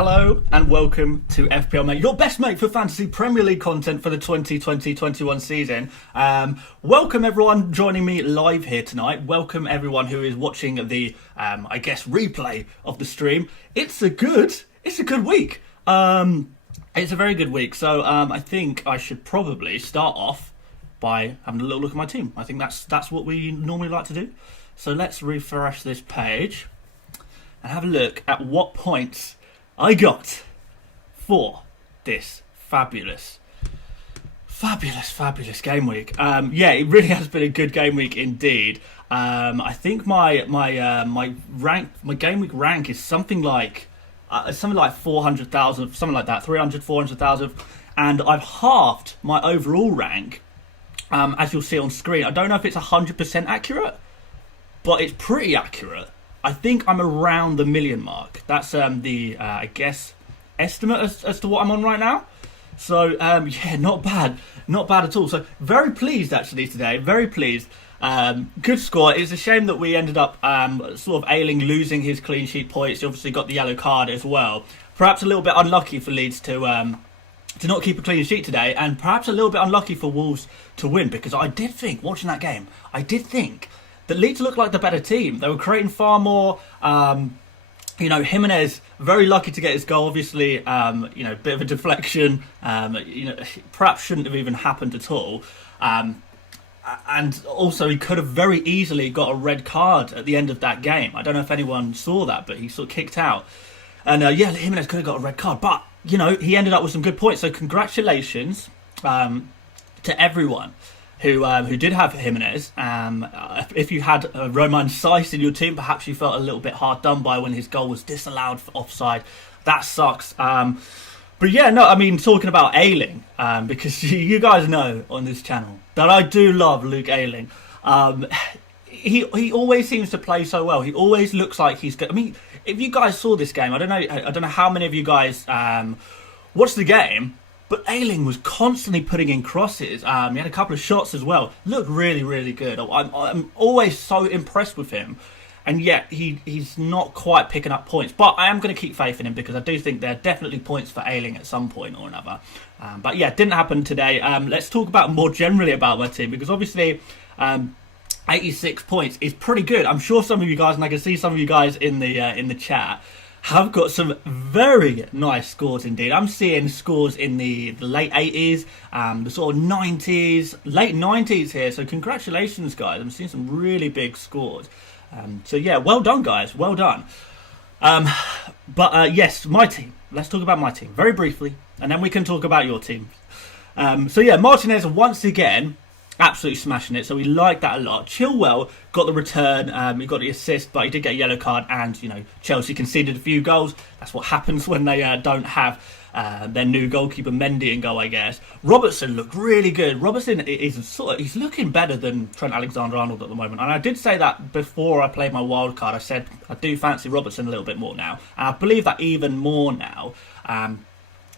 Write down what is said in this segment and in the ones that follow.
Hello and welcome to FPL Mate, your best mate for fantasy Premier League content for the 2020-21 season. Welcome everyone joining me live here tonight. Welcome everyone who is watching the, replay of the stream. It's a good week. It's a very good week. So I think I should probably start off by having a little look at my team. I think that's what we normally like to do. So let's refresh this page and have a look at what points I got for this fabulous game week. It really has been a good game week indeed. I think my game week rank is something like 400,000, something like that, 300, 400,000, and I've halved my overall rank. As you'll see on screen, I don't know if it's 100% accurate, but it's pretty accurate. I think I'm around the million mark. That's the estimate as to what I'm on right now. So not bad at all. So very pleased actually today. Very pleased. Good score. It's a shame that we ended up sort of Ayling losing his clean sheet points. He obviously got the yellow card as well. Perhaps a little bit unlucky for Leeds to not keep a clean sheet today, and perhaps a little bit unlucky for Wolves to win, because I did think, watching that game, that Leeds looked like the better team. They were creating far more. Jimenez, very lucky to get his goal. Obviously, bit of a deflection. Perhaps shouldn't have even happened at all. And also, he could have very easily got a red card at the end of that game. I don't know if anyone saw that, but he sort of kicked out. And Jimenez could have got a red card. But, he ended up with some good points. So congratulations to everyone who did have Jimenez. If you had Romain Saiss in your team, perhaps you felt a little bit hard done by when his goal was disallowed for offside. That sucks. Talking about Ayling, because you guys know on this channel that I do love Luke Ayling. He always seems to play so well. He always looks like he's good. I mean, if you guys saw this game, I don't know how many of you guys watched the game, but Ayling was constantly putting in crosses. He had a couple of shots as well. Looked really, really good. I'm always so impressed with him. And yet, he's not quite picking up points. But I am going to keep faith in him, because I do think there are definitely points for Ayling at some point or another. It didn't happen today. Let's talk about more generally about my team, because obviously 86 points is pretty good. I'm sure some of you guys, and I can see some of you guys in the chat, have got some very nice scores indeed. I'm seeing scores in the late 80s, the sort of 90s, late 90s here. So congratulations, guys. I'm seeing some really big scores. Well done, guys. Well done. Yes, my team. Let's talk about my team very briefly, and then we can talk about your team. Martinez once again absolutely smashing it, so we like that a lot. Chilwell got the return, he got the assist, but he did get a yellow card, and Chelsea conceded a few goals. That's what happens when they don't have their new goalkeeper Mendy in goal, I guess. Robertson looked really good. Robertson he's looking better than Trent Alexander-Arnold at the moment, and I did say that before I played my wildcard. I said I do fancy Robertson a little bit more now, and I believe that even more now.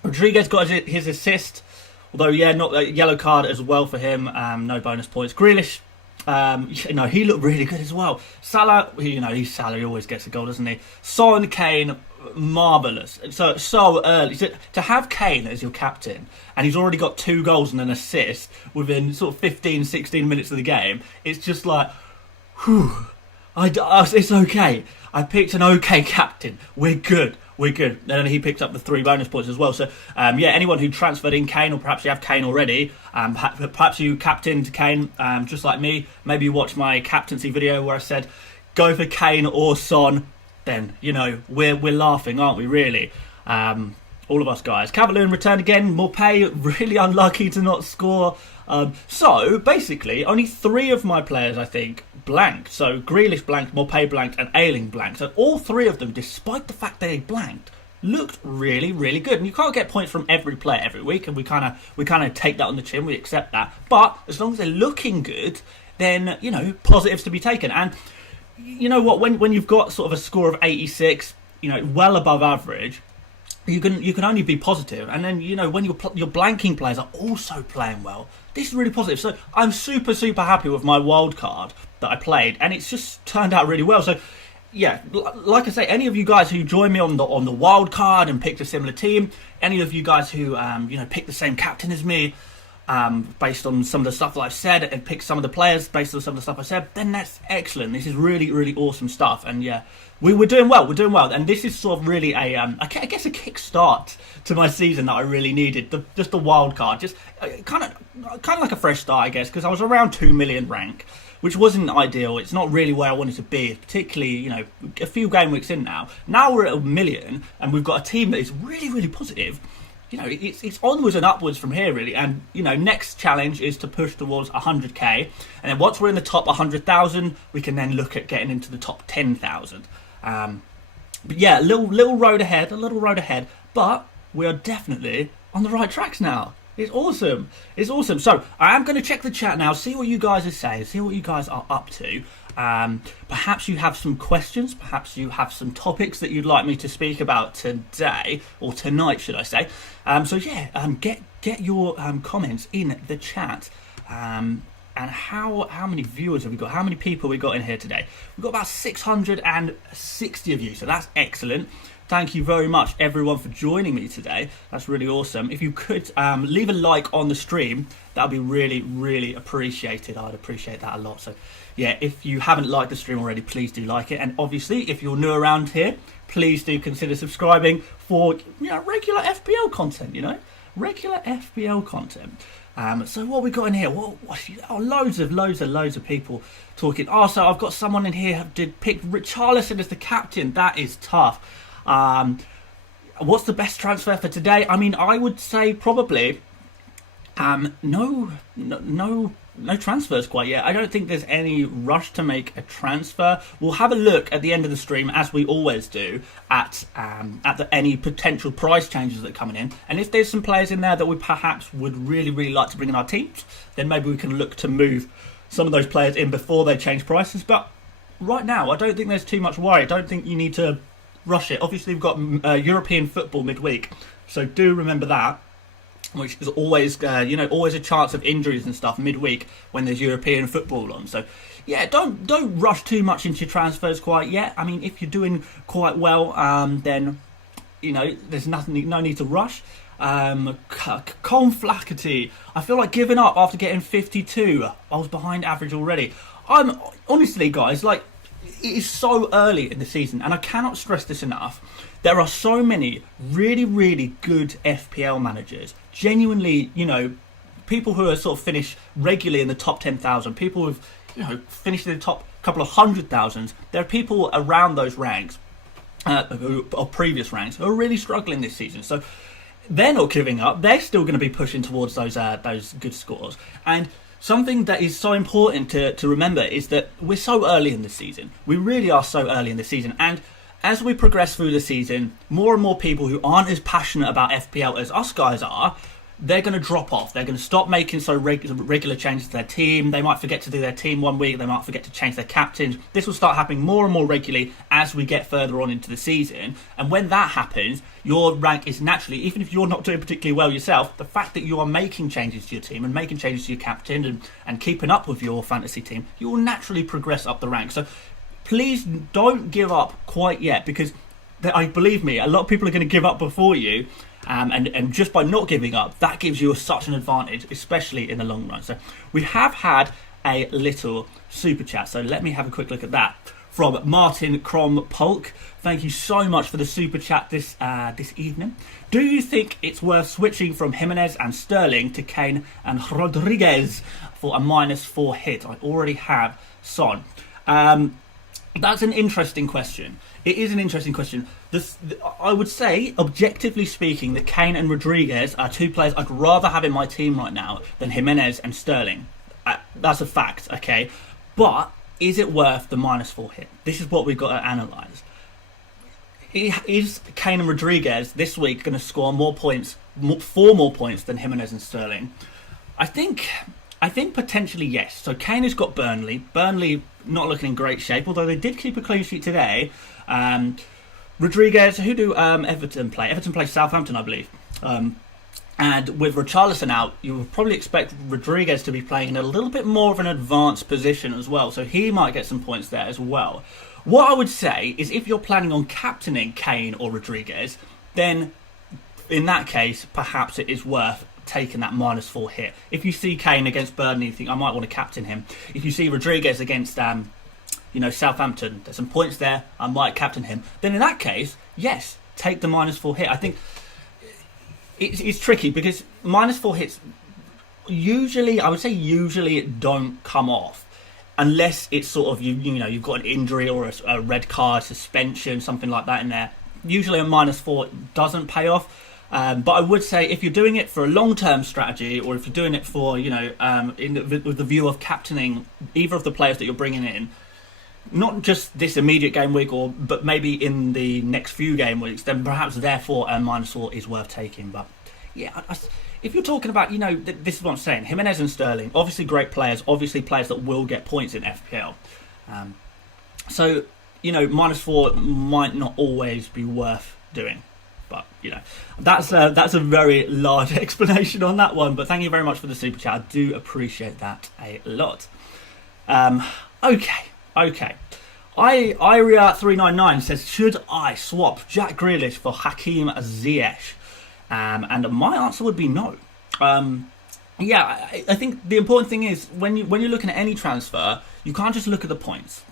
Rodriguez got his assist. Although, not a yellow card as well for him. No bonus points. Grealish, he looked really good as well. Salah, he's Salah. He always gets a goal, doesn't he? Son, Kane, marvellous. So early. To have Kane as your captain, and he's already got 2 goals and an assist within sort of 15, 16 minutes of the game, it's just like, whew. It's okay. I picked an okay captain. We're good. And then he picked up the 3 bonus points as well. So, anyone who transferred in Kane, or perhaps you have Kane already, perhaps you captained Kane, just like me. Maybe you watched my captaincy video where I said, go for Kane or Son. Then, we're laughing, aren't we, really? All of us guys. Cavalier returned again. Morpay, really unlucky to not score. So, basically, only 3 of my players, I think, blanked. So, Grealish blanked, Morpay blanked, and Ayling blanked. So, all 3 of them, despite the fact they blanked, looked really, really good. And you can't get points from every player every week, and we kind of take that on the chin. We accept that. But, as long as they're looking good, then, positives to be taken. And, you know what, when you've got sort of a score of 86, well above average, you can only be positive. And then, when your blanking players are also playing well, this is really positive. So I'm super, super happy with my wild card that I played, and it's just turned out really well. So yeah, like I say, any of you guys who join me on the wild card and picked a similar team, any of you guys who picked the same captain as me, based on some of the stuff that I've said, and picked some of the players based on some of the stuff I said, then that's excellent. This is really, really awesome stuff. And yeah, we're doing well. We're doing well. And this is sort of really I guess a kickstart to my season that I really needed. Just the wild card, just kind of like a fresh start, I guess, because I was around 2 million rank, which wasn't ideal. It's not really where I wanted to be, particularly, a few game weeks in now. Now we're at 1 million, and we've got a team that is really, really positive. It's onwards and upwards from here, really. And, next challenge is to push towards 100k. And then once we're in the top 100,000, we can then look at getting into the top 10,000. But yeah, a little road ahead. But we are definitely on the right tracks now. It's awesome. So I am going to check the chat now, see what you guys are saying, see what you guys are up to. Perhaps you have some questions, perhaps you have some topics that you'd like me to speak about today, or tonight, should I say. Get your comments in the chat. And how many viewers have we got? How many people have we got in here today? We've got about 660 of you, so that's excellent. Thank you very much, everyone, for joining me today. That's really awesome. If you could leave a like on the stream, that would be really, really appreciated. I'd appreciate that a lot. So, yeah, if you haven't liked the stream already, please do like it. And obviously, if you're new around here, please do consider subscribing for regular FPL content. Regular FPL content. So what we got in here? Loads of people talking. So I've got someone in here who did pick Richarlison as the captain. That is tough. What's the best transfer for today? I mean, I would say probably no transfers quite yet. I don't think there's any rush to make a transfer. We'll have a look at the end of the stream, as we always do, at any potential price changes that are coming in. And if there's some players in there that we perhaps would really, really like to bring in our teams, then maybe we can look to move some of those players in before they change prices. But right now, I don't think there's too much worry. I don't think you need to rush it. Obviously, we've got European football midweek, so do remember that, which is always always a chance of injuries and stuff midweek when there's European football on. So yeah, don't rush too much into your transfers quite yet. I mean, if you're doing quite well, then there's no need to rush. Colm Flaherty, I feel like giving up after getting 52. I was behind average already. I'm honestly, guys, it is so early in the season, and I cannot stress this enough. There are so many really, really good FPL managers. Genuinely, people who are sort of finished regularly in the top 10,000, people who've finished in the top couple of 100,000. There are people around those ranks, or previous ranks, who are really struggling this season. So they're not giving up. They're still going to be pushing towards those good scores. And something that is so important to remember is that we're so early in the season. We really are so early in the season. And as we progress through the season, more and more people who aren't as passionate about FPL as us guys are, they're going to drop off. They're going to stop making so regular changes to their team. They might forget to do their team one week. They might forget to change their captains. This will start happening more and more regularly as we get further on into the season. And when that happens, your rank is naturally, even if you're not doing particularly well yourself, the fact that you are making changes to your team and making changes to your captain and keeping up with your fantasy team, you will naturally progress up the rank. So please don't give up quite yet, because believe me, a lot of people are going to give up before you. And just by not giving up, that gives you such an advantage, especially in the long run. So we have had a little super chat. So let me have a quick look at that from Martin Krom-Polk. Thank you so much for the super chat this evening. Do you think it's worth switching from Jimenez and Sterling to Kane and Rodriguez for a -4 hit? I already have Son. That's an interesting question. It is an interesting question. I would say, objectively speaking, that Kane and Rodriguez are two players I'd rather have in my team right now than Jimenez and Sterling. That's a fact, okay? But is it worth the -4 hit? This is what we've got to analyse. Is Kane and Rodriguez this week going to score four more points than Jimenez and Sterling? I think potentially yes. So Kane has got Burnley. Burnley not looking in great shape, although they did keep a clean sheet today. Rodriguez, who do Everton play? Everton play Southampton, I believe. And with Richarlison out, you would probably expect Rodriguez to be playing in a little bit more of an advanced position as well. So he might get some points there as well. What I would say is if you're planning on captaining Kane or Rodriguez, then in that case, perhaps it is worth taking that -4 hit. If you see Kane against Burnley, you think I might want to captain him. If you see Rodriguez against Southampton, there's some points there, I might captain him. Then in that case, yes, take the -4 hit. I think it's tricky because -4 hits usually, I would say usually it don't come off. Unless it's sort of, you've got an injury or a red card, suspension, something like that in there. Usually a -4 doesn't pay off. But I would say if you're doing it for a long-term strategy, or if you're doing it for, with the view of captaining either of the players that you're bringing in, not just this immediate game week, but maybe in the next few game weeks, then perhaps therefore a -4 is worth taking. But yeah, if you're talking about, this is what I'm saying, Jimenez and Sterling, obviously great players, obviously players that will get points in FPL. So, -4 might not always be worth doing. But, that's a very large explanation on that one. But thank you very much for the super chat. I do appreciate that a lot. Okay. Iria399 says, should I swap Jack Grealish for Hakim Ziyech? And my answer would be no. I think the important thing is when you're looking at any transfer, you can't just look at the points.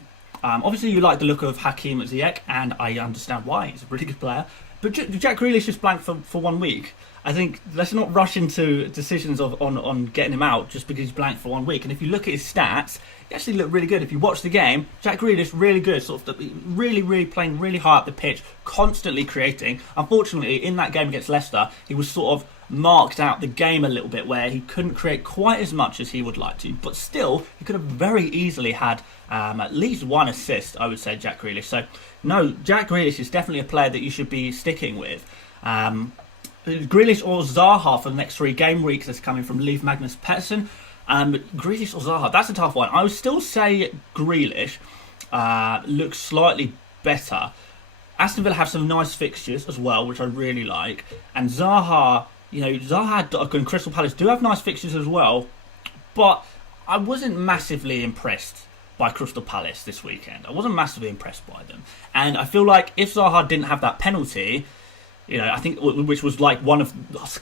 Obviously, you like the look of Hakim Ziyech, and I understand why. He's a really good player. But Jack Grealish just blanked for 1 week. I think let's not rush into decisions on getting him out just because he's blanked for 1 week. And if you look at his stats, he actually looked really good. If you watch the game, Jack Grealish really good, sort of really playing really high up the pitch, constantly creating. Unfortunately, in that game against Leicester, he was sort of marked out the game a little bit where he couldn't create quite as much as he would like to. But still, he could have very easily had at least 1 assist, I would say, Jack Grealish. So, no, Jack Grealish is definitely a player that you should be sticking with. Grealish or Zaha for the next 3 game weeks. That's coming from Leif Magnus Pettersson. Grealish or Zaha, that's a tough one. I would still say Grealish looks slightly better. Aston Villa have some nice fixtures as well, which I really like. And Zaha, Zaha and Crystal Palace do have nice fixtures as well. But I wasn't massively impressed by Crystal Palace this weekend. I wasn't massively impressed by them. And I feel like if Zaha didn't have that penalty, I think, which was like one of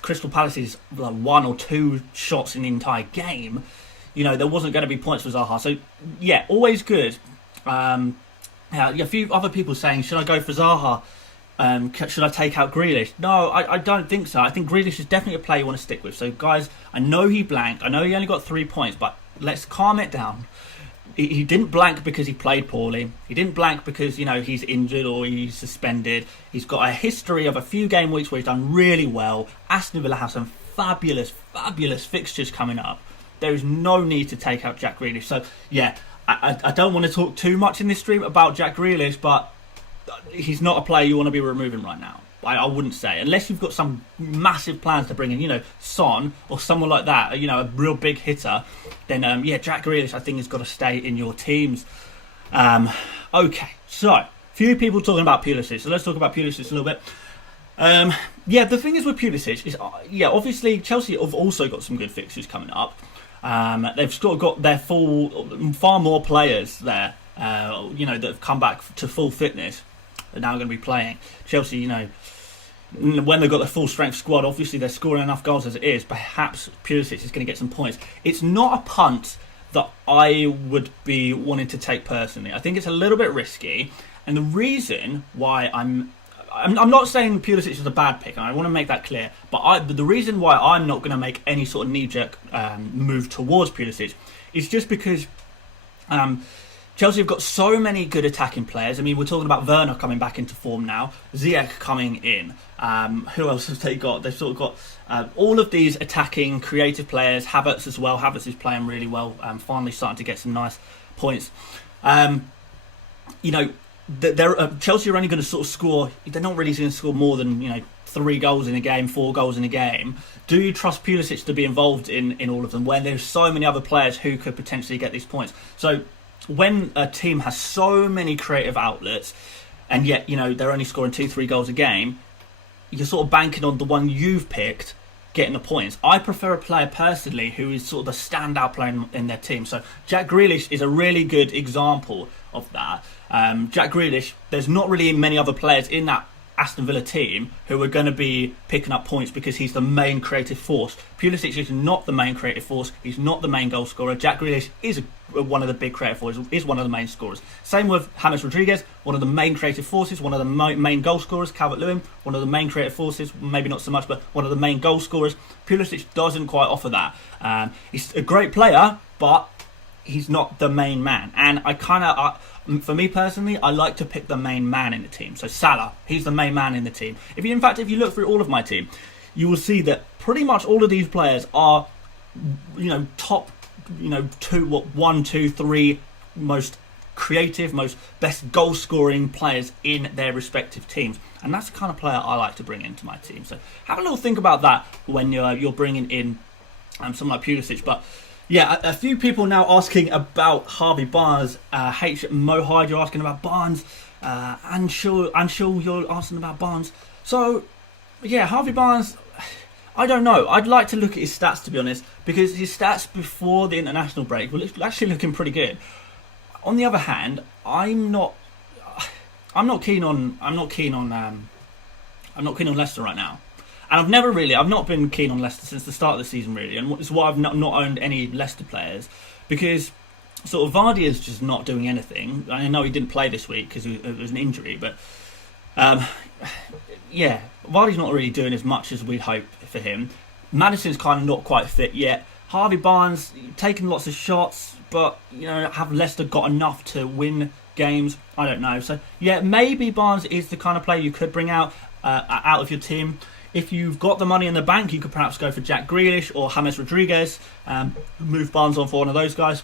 Crystal Palace's 1 or 2 shots in the entire game, there wasn't going to be points for Zaha. So, yeah, always good. A few other people saying, should I go for Zaha? Should I take out Grealish? No, I don't think so. I think Grealish is definitely a player you want to stick with. So, guys, I know he blanked. I know he only got 3 points, but let's calm it down. He didn't blank because he played poorly. He didn't blank because, he's injured or he's suspended. He's got a history of a few game weeks where he's done really well. Aston Villa have some fabulous fixtures coming up. There is no need to take out Jack Grealish. So, yeah, I don't want to talk too much in this stream about Jack Grealish, but he's not a player you want to be removing right now. I wouldn't say. Unless you've got some massive plans to bring in, Son or someone like that, a real big hitter, then, Jack Grealish, I think, has got to stay in your teams. Okay, so, few people talking about Pulisic. So let's talk about Pulisic a little bit. The thing is with Pulisic is, obviously Chelsea have also got some good fixtures coming up. They've still got their far more players there, that have come back to full fitness. They're now going to be playing. Chelsea, when they've got the full strength squad, obviously they're scoring enough goals as it is. Perhaps Pulisic is going to get some points. It's not a punt that I would be wanting to take personally. I think it's a little bit risky. And the reason why I'm not saying Pulisic is a bad pick, and I want to make that clear. But the reason why I'm not going to make any sort of knee-jerk move towards Pulisic is just because Chelsea have got so many good attacking players. I mean, we're talking about Werner coming back into form now, Ziyech coming in. Who else have they got? They've sort of got all of these attacking, creative players. Havertz as well. Havertz is playing really well. Finally starting to get some nice points. Chelsea are only going to sort of score. They're not really going to score more than 3 goals in a game, 4 goals in a game. Do you trust Pulisic to be involved in all of them when there's so many other players who could potentially get these points? So when a team has so many creative outlets and yet, they're only scoring 2-3 goals a game, you're sort of banking on the one you've picked getting the points. I prefer a player personally who is sort of the standout player in their team. So Jack Grealish is a really good example of that. Jack Grealish, there's not really many other players in that Aston Villa team who are going to be picking up points because he's the main creative force. Pulisic is not the main creative force. He's not the main goal scorer. Jack Grealish is one of the big creative forces, is one of the main scorers. Same with James Rodriguez, one of the main creative forces, one of the main goal scorers. Calvert-Lewin, one of the main creative forces, maybe not so much, but one of the main goal scorers. Pulisic doesn't quite offer that. He's a great player, but he's not the main man. And for me personally, I like to pick the main man in the team. So Salah, he's the main man in the team. If you look through all of my team, you will see that pretty much all of these players are, top, 1, 2, 3 most creative, most best goal scoring players in their respective teams. And that's the kind of player I like to bring into my team. So have a little think about that when you're bringing in someone like Pulisic. But yeah, a few people now asking about Harvey Barnes. H. Mohide, you're asking about Barnes. Anshul, you're asking about Barnes. So, yeah, Harvey Barnes, I don't know. I'd like to look at his stats, to be honest, because his stats before the international break were actually looking pretty good. On the other hand, I'm not keen on Leicester right now. And I've not been keen on Leicester since the start of the season, really, and it's why I've not owned any Leicester players, because sort of Vardy is just not doing anything. I know he didn't play this week because it was an injury, but Vardy's not really doing as much as we'd hope for him. Maddison's kind of not quite fit yet. Harvey Barnes taking lots of shots, but have Leicester got enough to win games? I don't know. So yeah, maybe Barnes is the kind of player you could bring out of your team. If you've got the money in the bank, you could perhaps go for Jack Grealish or James Rodriguez, move Barnes on for one of those guys.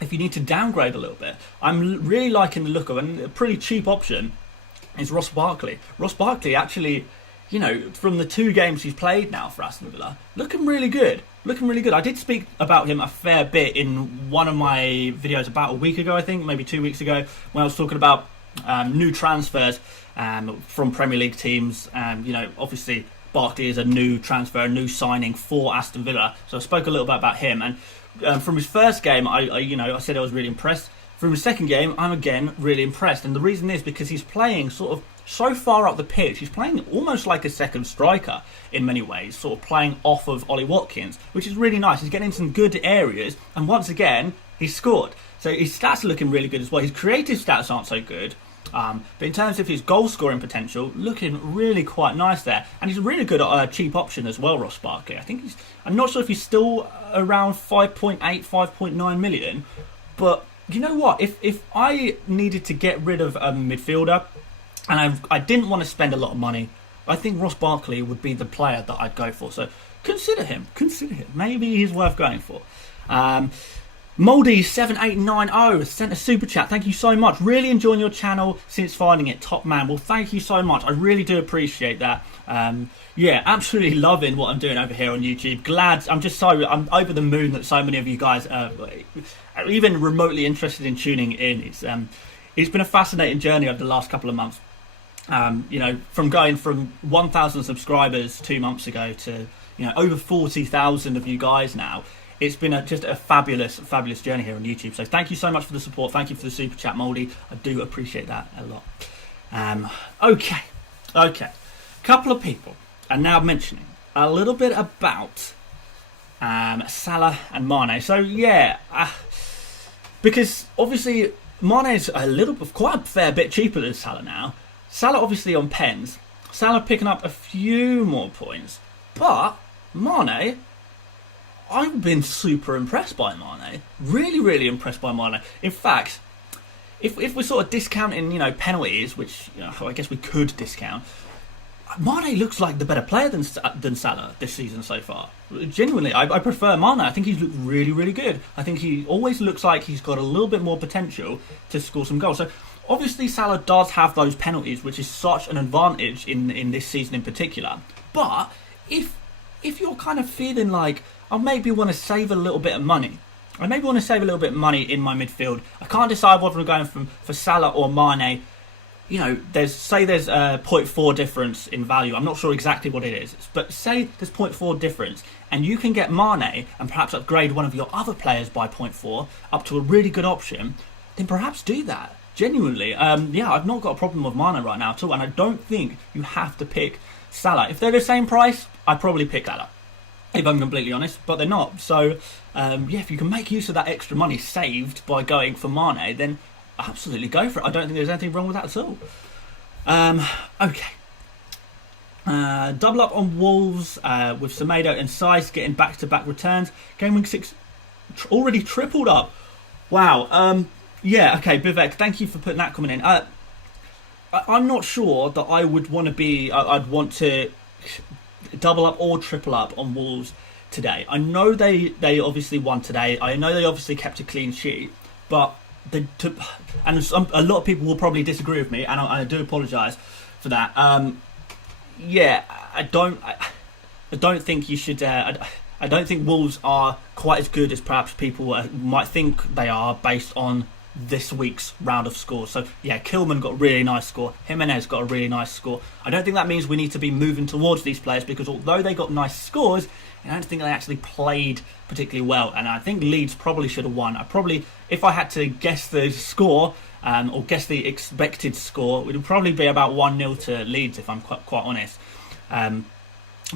If you need to downgrade a little bit, I'm really liking the look of, and a pretty cheap option is Ross Barkley. Ross Barkley actually, from the 2 games he's played now for Aston Villa, looking really good. I did speak about him a fair bit in one of my videos about a week ago, I think, maybe 2 weeks ago, when I was talking about new transfers from Premier League teams. Obviously Barkley is a new transfer, a new signing for Aston Villa. So I spoke a little bit about him. And from his first game, I said I was really impressed. From his second game, I'm again really impressed. And the reason is because he's playing sort of so far up the pitch. He's playing almost like a second striker in many ways, sort of playing off of Ollie Watkins, which is really nice. He's getting in some good areas. And once again, he's scored. So his stats are looking really good as well. His creative stats aren't so good. But in terms of his goal scoring potential, looking really quite nice there. And he's a really good cheap option as well, Ross Barkley. I'm not sure if he's still around 5.8, 5.9 million. But you know what? If I needed to get rid of a midfielder and I didn't want to spend a lot of money, I think Ross Barkley would be the player that I'd go for. So consider him. Maybe he's worth going for. Moldy7890 sent a super chat. Thank you so much. Really enjoying your channel since finding it. Top man. Well, thank you so much. I really do appreciate that. Absolutely loving what I'm doing over here on YouTube. I'm over the moon that so many of you guys are even remotely interested in tuning in. It's been a fascinating journey over the last couple of months. From going from 1,000 subscribers 2 months ago to over 40,000 of you guys now. It's been just a fabulous journey here on YouTube. So thank you so much for the support. Thank you for the super chat, Moldy. I do appreciate that a lot. Okay. Couple of people are now mentioning a little bit about Salah and Mane. So yeah, because obviously Mane's quite a fair bit cheaper than Salah now. Salah obviously on pens. Salah picking up a few more points, but Mane, I've been super impressed by Mane. Really, really impressed by Mane. In fact, if we're sort of discounting, penalties, which I guess we could discount, Mane looks like the better player than Salah this season so far. Genuinely, I prefer Mane. I think he's looked really, really good. I think he always looks like he's got a little bit more potential to score some goals. So obviously Salah does have those penalties, which is such an advantage in this season in particular. But if you're kind of feeling like, I maybe want to save a little bit of money. I in my midfield. I can't decide whether I'm going for Salah or Mane. there's a zero point 0.4 difference in value. I'm not sure exactly what it is, but say there's 0.4 difference, and you can get Mane and perhaps upgrade one of your other players by 0.4 up to a really good option, then perhaps do that. Genuinely, I've not got a problem with Mane right now at all, and I don't think you have to pick Salah. If they're the same price, I'd probably pick Salah, if I'm completely honest, but they're not. So, if you can make use of that extra money saved by going for Mane, then absolutely go for it. I don't think there's anything wrong with that at all. Okay. Double up on Wolves with Semedo and Saiz getting back-to-back returns. Game week 6 already tripled up. Wow. Okay, Bivek, thank you for putting that comment in. I'm not sure that I would want to be... I'd want to double up or triple up on Wolves today. I know they obviously won today. I know they obviously kept a clean sheet, but a lot of people will probably disagree with me, and I do apologise for that. I don't think you should. I don't think Wolves are quite as good as perhaps people might think they are based on this week's round of scores. So Kilman got a really nice score. Jimenez got a really nice score. I don't think that means we need to be moving towards these players, because although they got nice scores, I don't think they actually played particularly well. And I think Leeds probably should have won. If I had to guess the score or guess the expected score, it would probably be about 1-0 to Leeds, if I'm quite honest.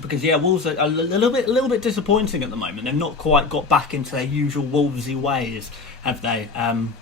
Because Wolves are a little bit disappointing at the moment. They've not quite got back into their usual Wolvesy ways, have they? And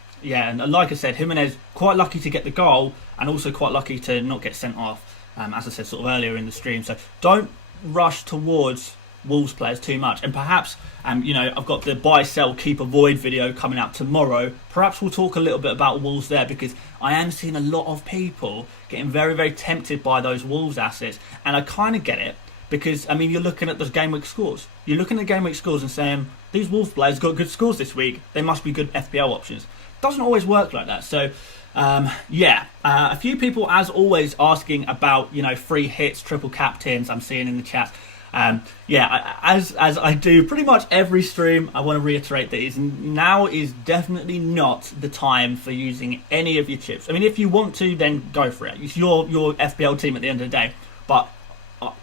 like I said, Jimenez quite lucky to get the goal, and also quite lucky to not get sent off, as I said sort of earlier in the stream. So don't rush towards Wolves players too much. And perhaps, I've got the buy, sell, keep, avoid video coming out tomorrow. Perhaps we'll talk a little bit about Wolves there, because I am seeing a lot of people getting very, very tempted by those Wolves assets. And I kind of get it, because, you're looking at those game week scores. You're looking at game week scores and saying, these Wolves players got good scores this week, they must be good FPL options. Doesn't always work like that. So, a few people, as always, asking about, free hits, triple captains, I'm seeing in the chat. As I do pretty much every stream, I want to reiterate that now is definitely not the time for using any of your chips. if you want to, then go for it. It's your FPL team at the end of the day. But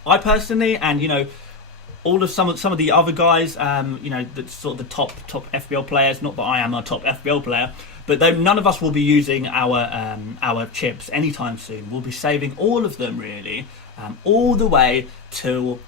I personally, and all of some of the other guys, the sort of the top FPL players. Not that I am a top FPL player, but none of us will be using our chips anytime soon. We'll be saving all of them really, all the way till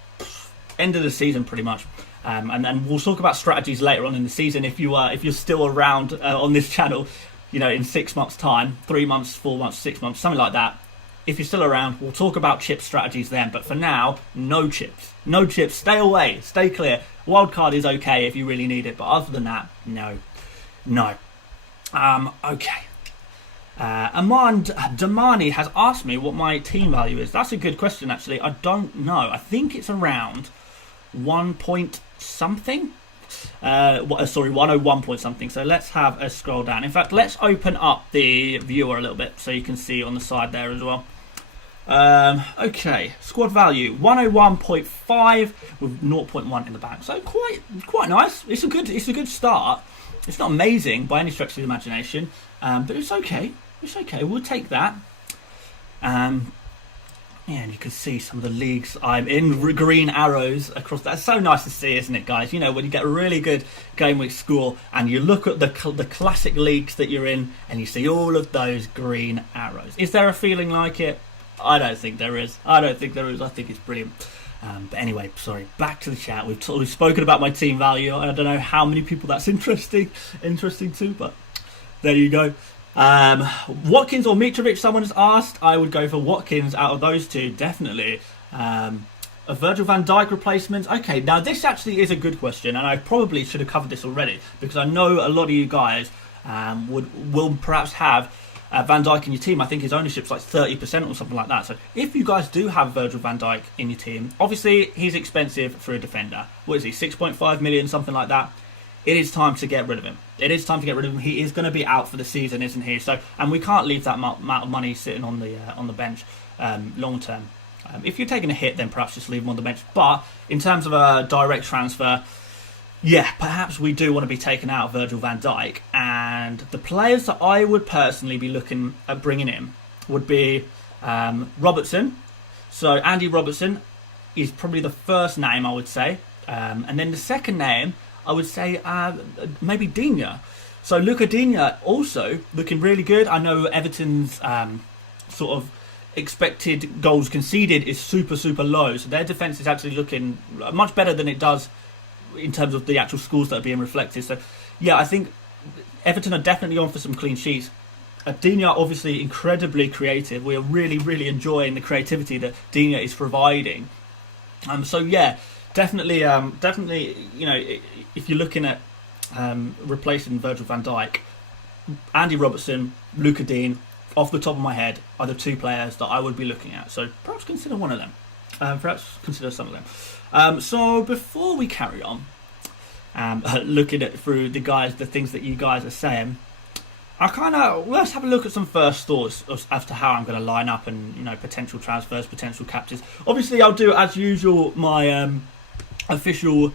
end of the season, pretty much. And then we'll talk about strategies later on in the season. If you're still around on this channel, in 6 months' time, 3 months, 4 months, 6 months, something like that. If you're still around, we'll talk about chip strategies then. But for now, no chips. No chips. Stay away. Stay clear. Wildcard is okay if you really need it. But other than that, no. Okay. Amand Damani has asked me what my team value is. That's a good question, actually. I don't know. I think it's around 1 point something. 101 point something. So let's have a scroll down. In fact, let's open up the viewer a little bit so you can see on the side there as well. Okay, squad value 101.5 with 0.1 in the back. So quite nice. It's a good start. It's not amazing by any stretch of the imagination, but it's okay. It's okay. We'll take that. And you can see some of the leagues I'm in, green arrows across. That's so nice to see, isn't it, guys? When you get a really good game week score and you look at the classic leagues that you're in and you see all of those green arrows. Is there a feeling like it? I don't think there is. I think it's brilliant. But anyway, sorry, back to the chat. We've spoken about my team value. I don't know how many people that's interesting to, but there you go. Watkins or Mitrovic, someone has asked. I would go for Watkins out of those two, definitely. A Virgil van Dijk replacement. Okay, now this actually is a good question, and I probably should have covered this already, because I know a lot of you guys will perhaps have Van Dijk in your team. I think his ownership's like 30% or something like that. So if you guys do have Virgil van Dijk in your team, obviously he's expensive for a defender. What is he, 6.5 million, something like that? It is time to get rid of him. He is going to be out for the season, isn't he? So, and we can't leave that amount of money sitting on the bench long term. If you're taking a hit, then perhaps just leave him on the bench. But in terms of a direct transfer, perhaps we do want to be taking out Virgil van Dijk. And the players that I would personally be looking at bringing in, would be Robertson. So Andy Robertson is probably the first name I would say. And then the second name, I would say maybe Digne. So Luca Digne also looking really good. I know Everton's sort of expected goals conceded is super, super low. So their defence is actually looking much better than it does in terms of the actual scores that are being reflected. So, yeah, I think Everton are definitely on for some clean sheets. Digne are obviously incredibly creative. We are really, really enjoying the creativity that Digne is providing. So, yeah, definitely, you know, if you're looking at replacing Virgil van Dijk, Andy Robertson, Luca Digne, off the top of my head, are the two players that I would be looking at. So perhaps consider one of them. Perhaps consider some of them. So before we carry on, looking at through the things that you guys are saying, let's have a look at some first thoughts as to how I'm going to line up and, you know, potential transfers, potential captures. Obviously, I'll do as usual my official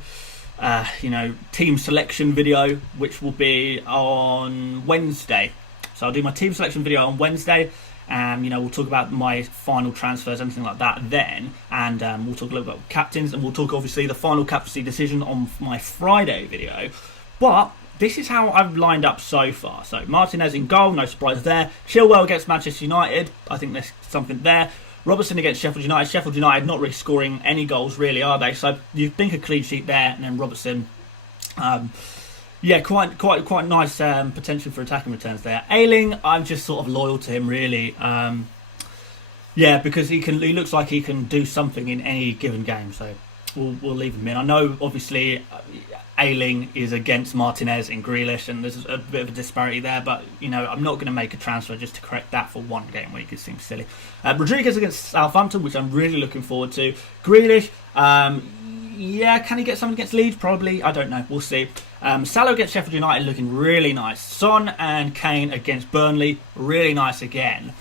team selection video, which will be on Wednesday. So I'll do my team selection video on Wednesday, and we'll talk about my final transfers, anything like that then, and we'll talk a little bit about captains, and we'll talk obviously the final captaincy decision on my Friday video. But this is how I've lined up so far. So Martinez in goal, no surprise there. Chilwell against Manchester United, I think there's something there. Robertson against Sheffield United. Sheffield United not really scoring any goals, really, are they? So you think a clean sheet there, and then Robertson, quite nice potential for attacking returns there. Ayling, I'm just sort of loyal to him, really. Because he looks like he can do something in any given game. So we'll leave him in. I know, obviously, Ayling is against Martinez and Grealish, and there's a bit of a disparity there, but I'm not going to make a transfer just to correct that for one game week. It seems silly. Rodriguez against Southampton, which I'm really looking forward to. Grealish, can he get something against Leeds? Probably. I don't know. We'll see. Salah against Sheffield United looking really nice. Son and Kane against Burnley, really nice again.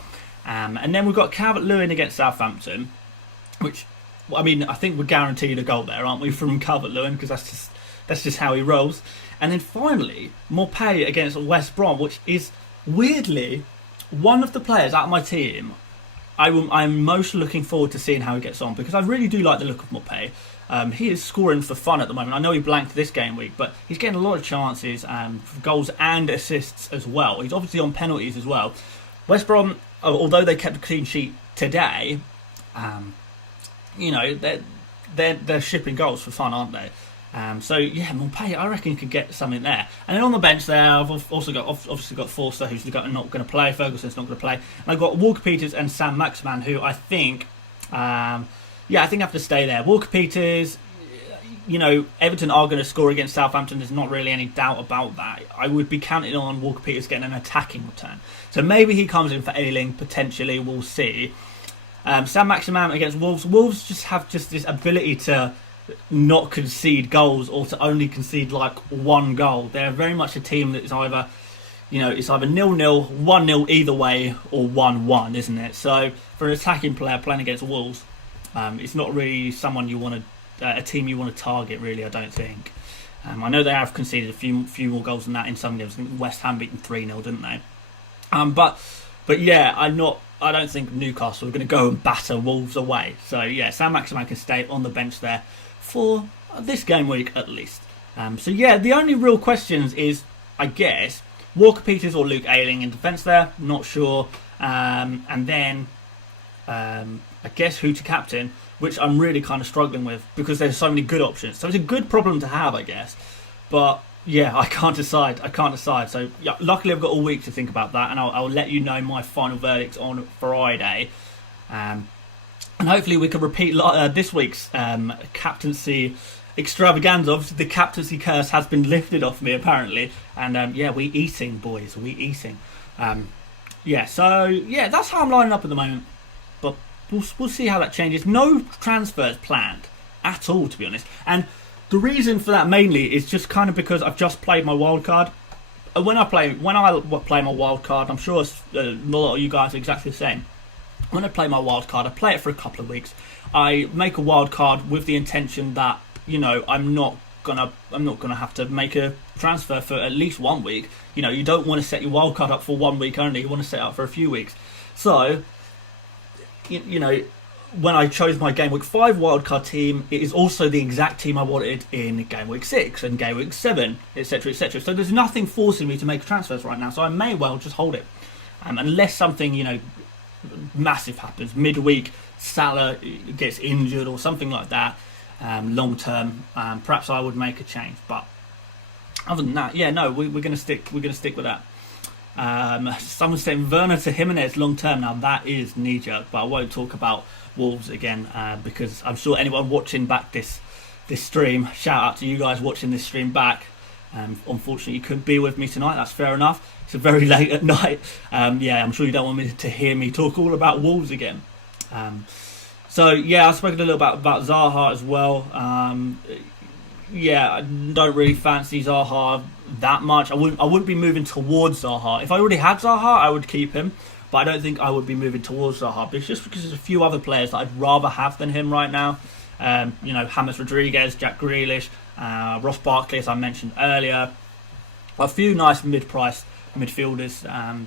And then we've got Calvert-Lewin against Southampton, which, I think we're guaranteed a goal there, aren't we, from Calvert-Lewin, because that's just how he rolls. And then finally, Maupay against West Brom, which is weirdly one of the players out of my team I'm most looking forward to seeing how he gets on, because I really do like the look of Maupay. He is scoring for fun at the moment. I know he blanked this game week, but he's getting a lot of chances, goals and assists as well. He's obviously on penalties as well. West Brom, although they kept a clean sheet today, they're shipping goals for fun, aren't they? Maupay, I reckon could get something there. And then on the bench there, I've also got Forster, who's not going to play. Ferguson's not going to play. And I've got Walker-Peters and Sam Maximan, who I think, I have to stay there. Walker-Peters, Everton are going to score against Southampton. There's not really any doubt about that. I would be counting on Walker-Peters getting an attacking return. So maybe he comes in for Ayling, potentially. We'll see. Sam Maximan against Wolves. Wolves just have this ability to not concede goals, or to only concede like one goal. They're very much a team that is either, it's either 0-0, 1-0 either way, or 1-1, isn't it? So for an attacking player playing against Wolves, it's not really someone a team you want to target, really, I don't think. I know they have conceded a few more goals than that in some games. I think West Ham beat them 3-0, didn't they? I don't think Newcastle are going to go and batter Wolves away. So yeah, Sam Maximan can stay on the bench there for this game week at least. The only real questions is, I guess, Walker-Peters or Luke Ayling in defence there. Not sure. And then I guess who to captain, which I'm really kind of struggling with, because there's so many good options. So it's a good problem to have, I guess. But yeah, I can't decide. So yeah, luckily I've got all week to think about that, and I'll let you know my final verdict on Friday. And hopefully we can repeat this week's captaincy extravaganza. Obviously the captaincy curse has been lifted off me, apparently. And we eating, boys. We eating. That's how I'm lining up at the moment. But we'll see how that changes. No transfers planned at all, to be honest. And the reason for that mainly is just kind of because I've just played my wildcard. When I play my wildcard, I'm sure a lot of you guys are exactly the same. When I play my wildcard, I play it for a couple of weeks. I make a wildcard with the intention that I'm not gonna have to make a transfer for at least 1 week. You don't want to set your wildcard up for 1 week only. You want to set it up for a few weeks. So, you know, when I chose my Game Week 5 wildcard team, it is also the exact team I wanted in Game Week 6 and Game Week 7, etc, etc. So there's nothing forcing me to make transfers right now, so I may well just hold it. Unless something, you know, massive happens, midweek, Salah gets injured or something like that, long term, perhaps I would make a change. But other than that, yeah, no, we're going to stick with that. Someone's saying Werner to Jimenez long term. Now that is knee jerk, but I won't talk about Wolves again because I'm sure anyone watching back this stream, shout out to you guys watching this stream back. Unfortunately, you couldn't be with me tonight. That's fair enough. It's very late at night. Yeah, I'm sure you don't want me to hear me talk all about Wolves again. So yeah, I've spoken a little bit about Zaha as well. Yeah, I don't really fancy Zaha that much. I wouldn't be moving towards Zaha. If I already had Zaha, I would keep him, but I don't think I would be moving towards Zaha. But it's just because there's a few other players that I'd rather have than him right now. You know, James Rodriguez, Jack Grealish, Ross Barkley, as I mentioned earlier. A few nice mid-priced midfielders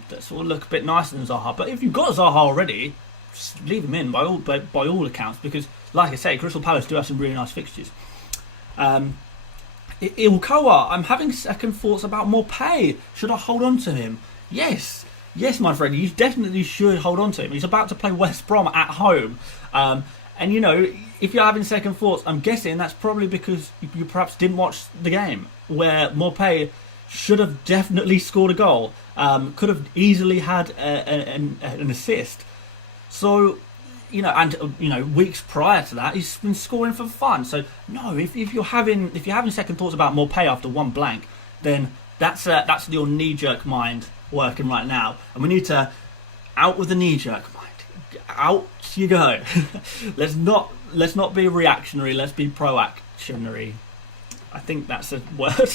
that sort of look a bit nicer than Zaha. But if you've got Zaha already, just leave him in by all accounts, because, like I say, Crystal Palace do have some really nice fixtures. Ilkoa, I'm having second thoughts about Morpay. Should I hold on to him? Yes, my friend, you definitely should hold on to him. He's about to play West Brom at home. And, you know, if you're having second thoughts, I'm guessing that's probably because you perhaps didn't watch the game, where Morpay should have definitely scored a goal. Could have easily had an assist. So, you know, and you know, weeks prior to that, he's been scoring for fun. So no, if you're having second thoughts about Morpay after one blank, then that's your knee-jerk mind working right now, and we need to out with the knee-jerk mind. Out you go. let's not be reactionary. Let's be proactionary. I think that's a word.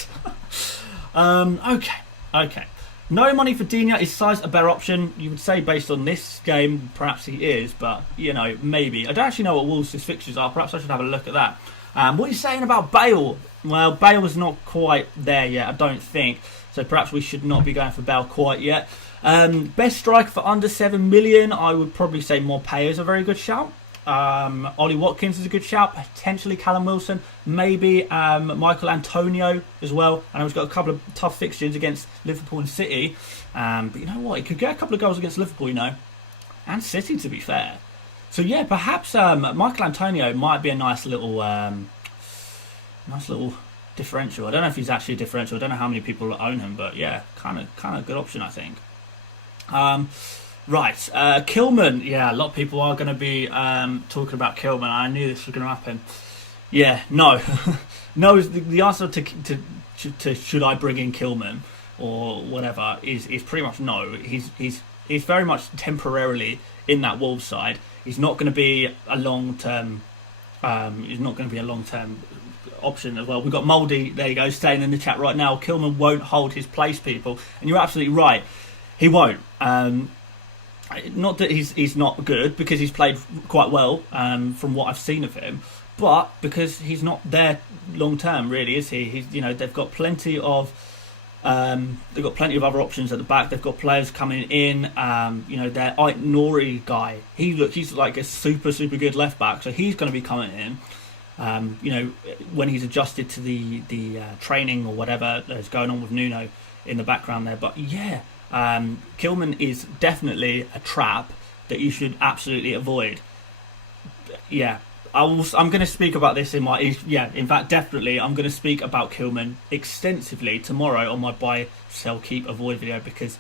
Okay. No money for Digne. Is size a better option? You would say based on this game, perhaps he is, but, you know, maybe. I don't actually know what Wolves' fixtures are. Perhaps I should have a look at that. What are you saying about Bale? Well, Bale is not quite there yet, I don't think. So perhaps we should not be going for Bale quite yet. Best striker for under 7 million, I would probably say Morpay is a very good shout. Ollie Watkins is a good shout. Potentially Callum Wilson. Maybe Michael Antonio as well. I know he's got a couple of tough fixtures against Liverpool and City. But you know what? He could get a couple of goals against Liverpool, you know. And City, to be fair. So yeah, perhaps Michael Antonio might be a nice little differential. I don't know if he's actually a differential. I don't know how many people own him. But yeah, kind of good option, I think. Right, Kilman. Yeah, a lot of people are going to be talking about Kilman. I knew this was going to happen. Yeah, no. No is the answer to should I bring in Kilman or whatever is pretty much no. He's very much temporarily in that Wolves side. He's not going to be a long-term option as well. We've got Mouldy, there you go, staying in the chat right now. Kilman won't hold his place, people. And you're absolutely right. He won't. Not that he's not good, because he's played quite well from what I've seen of him, but because he's not there long term, really, is he? He's, you know, they've got plenty of other options at the back. They've got players coming in. You know, their Ait Nori guy. He's like a super good left back, so he's going to be coming in. You know, when he's adjusted to the training or whatever that's going on with Nuno in the background there. But yeah. Kilman is definitely a trap that you should absolutely avoid. Yeah, I'm going to speak about this in fact, definitely, I'm going to speak about Kilman extensively tomorrow on my buy, sell, keep, avoid video, because,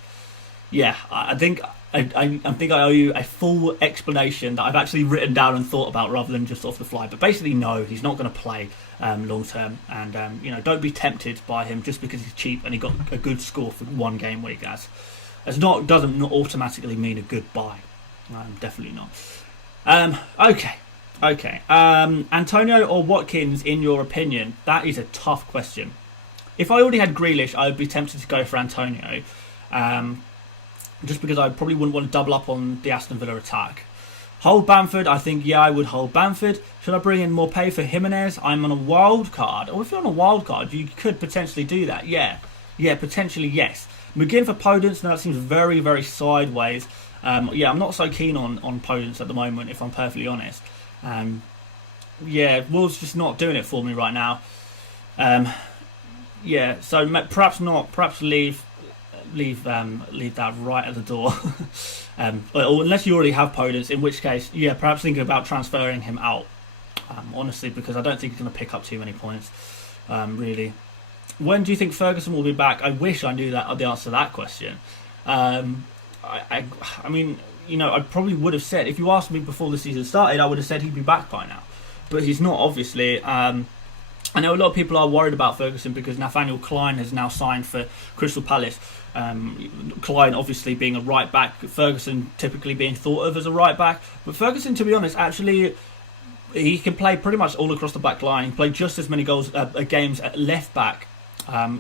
yeah, I think I owe you a full explanation that I've actually written down and thought about rather than just off the fly. But basically, no, he's not going to play long term, and you know, don't be tempted by him just because he's cheap and he got a good score for one game week. Doesn't automatically mean a good buy. Definitely not. Okay. Antonio or Watkins, in your opinion? That is a tough question. If I already had Grealish, I would be tempted to go for Antonio. Just because I probably wouldn't want to double up on the Aston Villa attack. Hold Bamford, I think, yeah, I would hold Bamford. Should I bring in Morpay for Jimenez? I'm on a wild card. Or if you're on a wild card, you could potentially do that, yeah. Yeah, potentially, yes. McGinn for Podence, no, that seems very sideways. Yeah, I'm not so keen on Podence at the moment, if I'm perfectly honest. Yeah, Wolves just not doing it for me right now. Yeah, so perhaps not. Perhaps leave that right at the door. Or unless you already have Podence, in which case, yeah, perhaps thinking about transferring him out. Honestly, because I don't think he's going to pick up too many points. Really. When do you think Ferguson will be back? I wish I knew the answer to that question. I mean, you know, I probably would have said, if you asked me before the season started, I would have said he'd be back by now. But he's not, obviously. I know a lot of people are worried about Ferguson because Nathaniel Klein has now signed for Crystal Palace. Klein obviously being a right back, Ferguson typically being thought of as a right back. But Ferguson, to be honest, actually, he can play pretty much all across the back line. He played just as many games at left back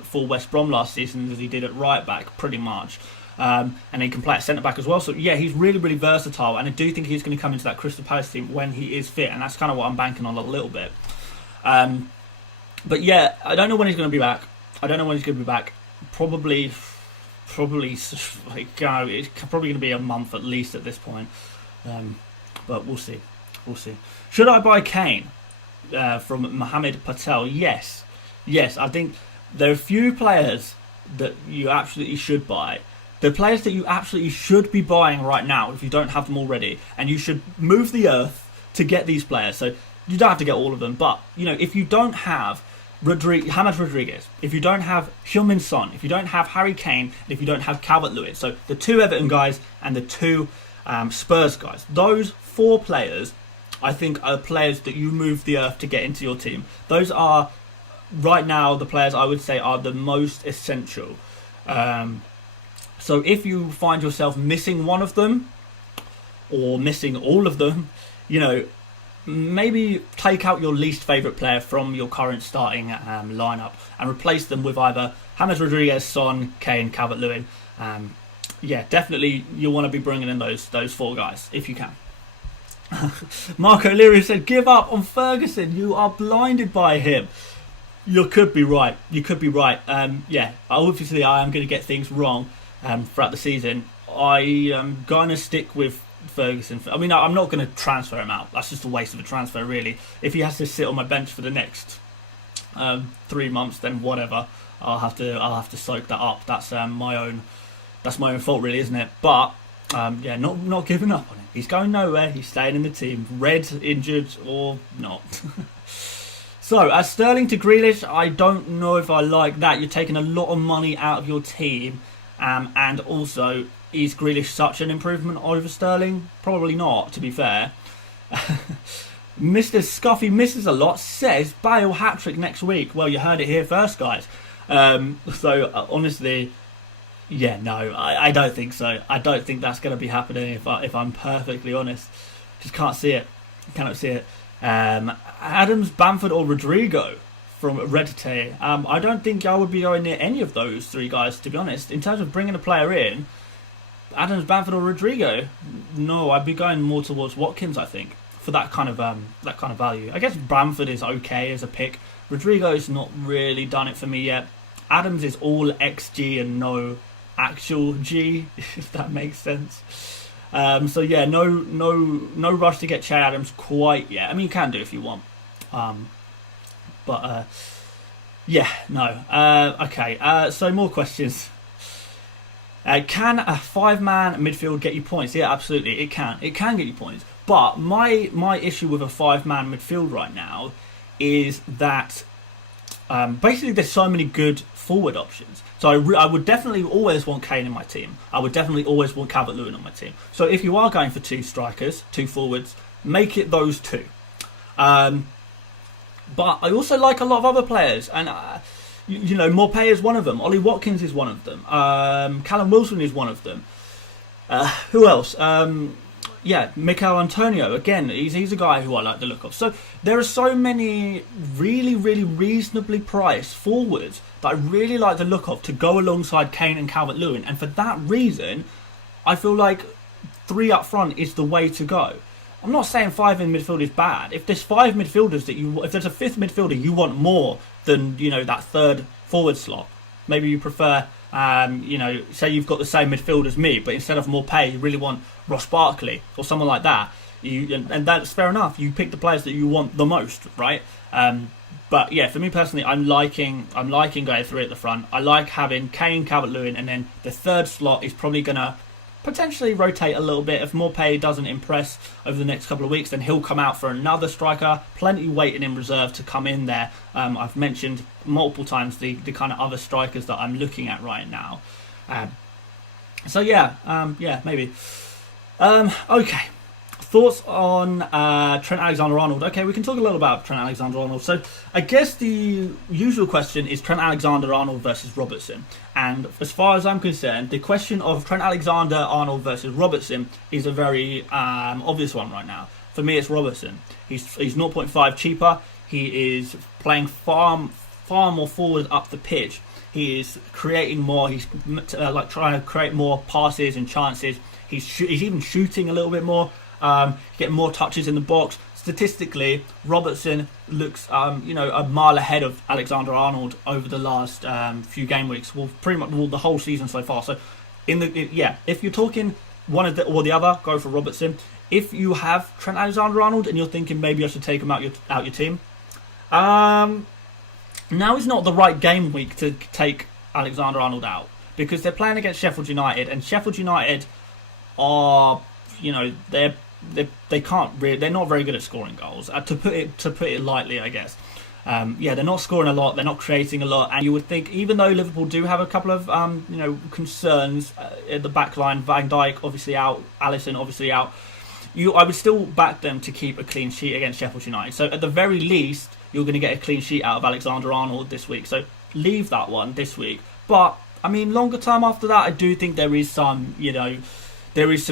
for West Brom last season as he did at right back, pretty much. And he can play at centre back as well. So yeah, he's really, really versatile, and I do think he's going to come into that Crystal Palace team when he is fit, and that's kind of what I'm banking on a little bit. But yeah, I don't know when he's going to be back. Probably, like, it's probably going to be a month at least at this point. But we'll see. Should I buy Kane? From Mohammed Patel. Yes. I think there are a few players that you absolutely should buy. The players that you absolutely should be buying right now, if you don't have them already, and you should move the earth to get these players. So you don't have to get all of them, but you know, if you don't have James Rodriguez, if you don't have Heung-min Son, if you don't have Harry Kane, and if you don't have Calvert-Lewin, so the 2 Everton guys and the 2 Spurs guys, those 4 players, I think, are players that you move the earth to get into your team. Those are, right now, the players I would say are the most essential. So if you find yourself missing one of them, or missing all of them, you know, maybe take out your least favourite player from your current starting lineup and replace them with either James Rodriguez, Son, Kane, Calvert-Lewin. Yeah, definitely you'll want to be bringing in those 4 guys if you can. Marco O'Leary said, "Give up on Ferguson. You are blinded by him." You could be right. Yeah, obviously I am going to get things wrong throughout the season. I am going to stick with Ferguson. I mean, I'm not going to transfer him out. That's just a waste of a transfer, really. If he has to sit on my bench for the next 3 months, then whatever. I'll have to soak that up. That's my own fault, really, isn't it? But yeah, not giving up on him. He's going nowhere. He's staying in the team, red, injured or not. So, as Sterling to Grealish, I don't know if I like that. You're taking a lot of money out of your team, and also, is Grealish such an improvement over Sterling? Probably not, to be fair. Mr. Scuffy misses a lot, says Bale hat-trick next week. Well, you heard it here first, guys. Honestly, yeah, no, I don't think so. I don't think that's going to be happening, if I'm perfectly honest. Just can't see it. Cannot see it. Adams, Bamford or Rodrigo from Reddit. I don't think I would be going near any of those 3 guys, to be honest. In terms of bringing a player in, Adams, Bamford or Rodrigo, no, I'd be going more towards Watkins, I think, for that kind of value. I guess Bamford is okay as a pick. Rodrigo's not really done it for me yet. Adams is all XG and no actual G, if that makes sense. So yeah, no rush to get Che Adams quite yet. I mean, you can do if you want, but yeah, no. Okay. So more questions. Can a 5-man midfield get you points? Yeah, absolutely, it can. It can get you points. But my issue with a 5-man midfield right now is that basically there's so many good forward options. So I would definitely always want Kane in my team. I would definitely always want Calvert-Lewin on my team. So if you are going for 2 strikers, 2 forwards, make it those 2. But I also like a lot of other players, and you know, Morpay is one of them. Ollie Watkins is one of them. Callum Wilson is one of them. Who else? Yeah, Mikel Antonio. Again, he's a guy who I like the look of. So there are so many really, really reasonably priced forwards that I really like the look of to go alongside Kane and Calvert-Lewin. And for that reason, I feel like 3 up front is the way to go. I'm not saying 5 in midfield is bad. If there's 5 midfielders if there's a 5th midfielder you want more than, you know, that 3rd forward slot, maybe you prefer Say you've got the same midfield as me, but instead of more pay, you really want Ross Barkley or someone like that. And that's fair enough. You pick the players that you want the most, right? But yeah, for me personally, I'm liking going through at the front. I like having Kane, Calvert-Lewin, and then the third slot is probably gonna potentially rotate a little bit. If Morpay doesn't impress over the next couple of weeks, then he'll come out for another striker. Plenty waiting in reserve to come in there. I've mentioned multiple times the kind of other strikers that I'm looking at right now. Maybe. Okay. Thoughts on Trent Alexander-Arnold? Okay, we can talk a little about Trent Alexander-Arnold. So I guess the usual question is Trent Alexander-Arnold versus Robertson. And as far as I'm concerned, the question of Trent Alexander-Arnold versus Robertson is a very obvious one right now. For me, it's Robertson. He's 0.5 cheaper. He is playing far more forward up the pitch. He is creating more. He's trying to create more passes and chances. He's even shooting a little bit more. Getting more touches in the box. Statistically, Robertson looks, a mile ahead of Alexander-Arnold over the last few game weeks. Well, pretty much the whole season so far. So, if you're talking one of the or the other, go for Robertson. If you have Trent Alexander-Arnold and you're thinking maybe I should take him out your team, now is not the right game week to take Alexander-Arnold out because they're playing against Sheffield United, and Sheffield United are, they're not very good at scoring goals. To put it lightly, I guess. They're not scoring a lot. They're not creating a lot. And you would think, even though Liverpool do have a couple of concerns at the back line, Van Dijk obviously out, Alisson obviously out, I would still back them to keep a clean sheet against Sheffield United. So at the very least, you're going to get a clean sheet out of Alexander-Arnold this week. So leave that one this week. But I mean, longer term after that, I do think there is some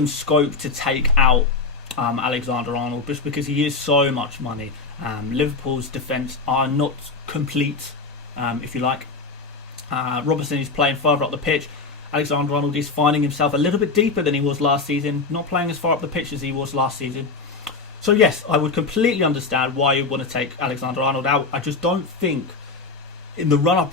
scope to take out Alexander-Arnold just because he is so much money. Liverpool's defence are not complete, if you like. Robertson is playing further up the pitch. Alexander-Arnold is finding himself a little bit deeper than he was last season, not playing as far up the pitch as he was last season. So yes, I would completely understand why you want to take Alexander-Arnold out. I just don't think in the run-up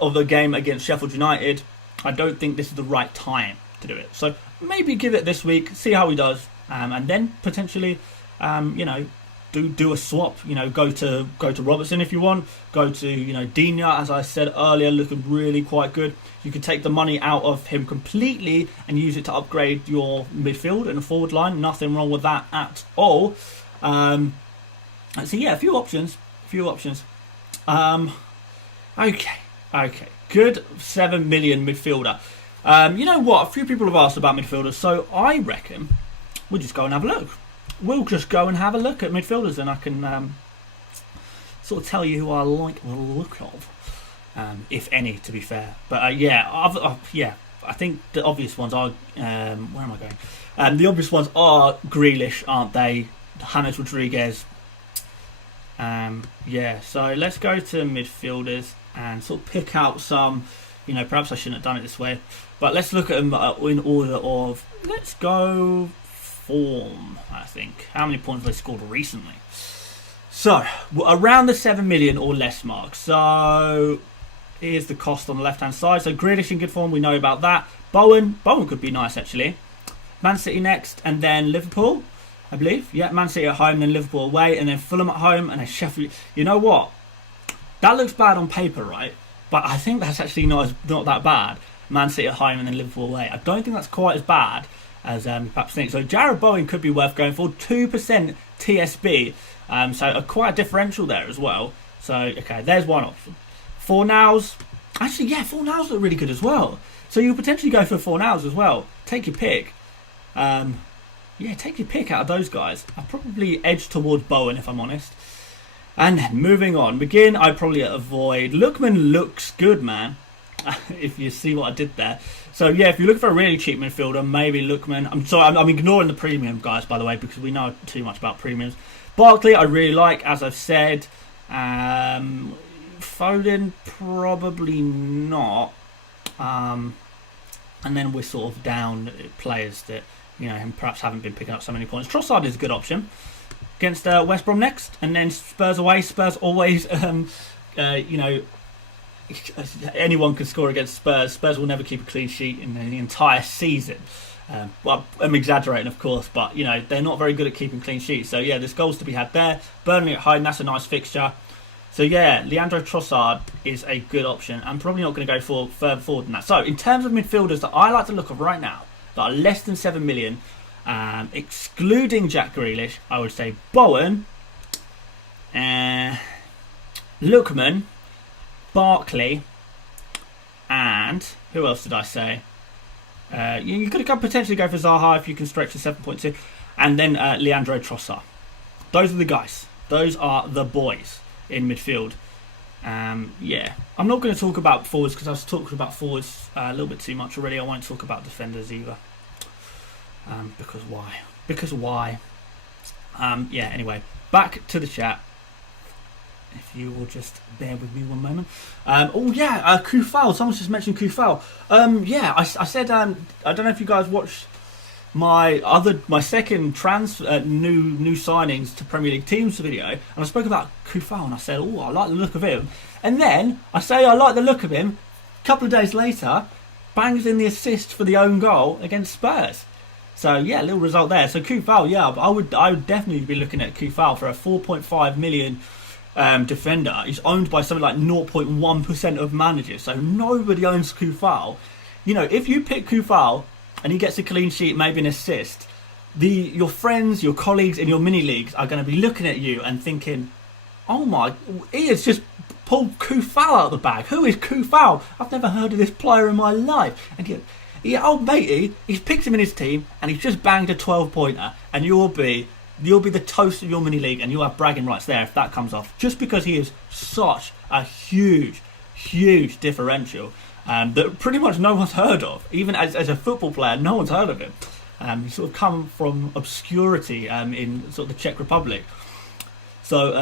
of the game against Sheffield United, I don't think this is the right time to do it. So maybe give it this week, see how he does, and then potentially, do a swap. Go to Robertson if you want. Go to Dina, as I said earlier, looking really quite good. You can take the money out of him completely and use it to upgrade your midfield and the forward line. Nothing wrong with that at all. A few options. Okay. Good 7 million midfielder. You know what? A few people have asked about midfielders, so I reckon we'll just go and have a look. We'll just go and have a look at midfielders, and I can sort of tell you who I like the look of, if any, to be fair. But I think the obvious ones are. Where am I going? The obvious ones are Grealish, aren't they? James Rodriguez. So let's go to midfielders and sort of pick out some. Perhaps I shouldn't have done it this way, but let's look at them in order of. Let's go form. I think how many points have they scored recently? So around the 7 million or less mark. So here's the cost on the left hand side. So Grealish in good form, we know about that. Bowen could be nice actually. Man City next, and then Liverpool, I believe. Yeah, Man City at home, then Liverpool away, and then Fulham at home, and then Sheffield. You know what? That looks bad on paper, right? But I think that's actually not that bad. Man City at home and then Liverpool away. I don't think that's quite as bad as perhaps think. So Jarrod Bowen could be worth going for. 2% TSB. So quite a differential there as well. So, okay, there's one option. Fornals. Actually, yeah, Fornals look really good as well. So you potentially go for Fornals as well. Take your pick. Take your pick out of those guys. I'll probably edge towards Bowen if I'm honest. And then moving on, McGinn, I'd probably avoid. Lookman looks good, man. If you see what I did there. So yeah, if you look for a really cheap midfielder, maybe Lookman. I'm ignoring the premium guys, by the way, because we know too much about premiums. Barkley, I really like, as I've said. Foden, probably not. And then we're sort of down players that perhaps haven't been picking up so many points. Trossard is a good option. Against West Brom next, and then Spurs away. Spurs always, anyone can score against Spurs. Spurs will never keep a clean sheet in the entire season. Well, I'm exaggerating, of course, but they're not very good at keeping clean sheets. So yeah, there's goals to be had there. Burnley at home, that's a nice fixture. So yeah, Leandro Trossard is a good option. I'm probably not going to go further forward than that. So in terms of midfielders that I like to look at right now that are less than 7 million, excluding Jack Grealish, I would say Bowen, Lookman, Barkley, and who else did I say? You could potentially go for Zaha if you can stretch to 7.2, and then Leandro Trossard. Those are the guys. Those are the boys in midfield. Yeah, I'm not going to talk about forwards because I was talking about forwards a little bit too much already. I won't talk about defenders either. Because why? Because why? Yeah. Anyway, back to the chat. If you will just bear with me one moment. Kufal. Someone just mentioned Kufal. Yeah, I said. I don't know if you guys watched my second new signings to Premier League teams video, and I spoke about Kufal, and I said, oh, I like the look of him. And then I say I like the look of him. A couple of days later, bangs in the assist for the own goal against Spurs. So yeah, a little result there. So Kufal, yeah, I would definitely be looking at Kufal for a 4.5 million. Defender. He's owned by something like 0.1% of managers, so nobody owns Kufal. If you pick Kufal and he gets a clean sheet, maybe an assist, your friends, your colleagues in your mini leagues are going to be looking at you and thinking, oh my, he has just pulled Kufal out of the bag. Who is Kufal? I've never heard of this player in my life. And old matey, he's picked him in his team and he's just banged a 12-pointer, and you'll be the toast of your mini league, and you'll have bragging rights there if that comes off. Just because he is such a huge differential that pretty much no one's heard of. Even as a football player, no one's heard of him. He's sort of come from obscurity in sort of the Czech Republic. So,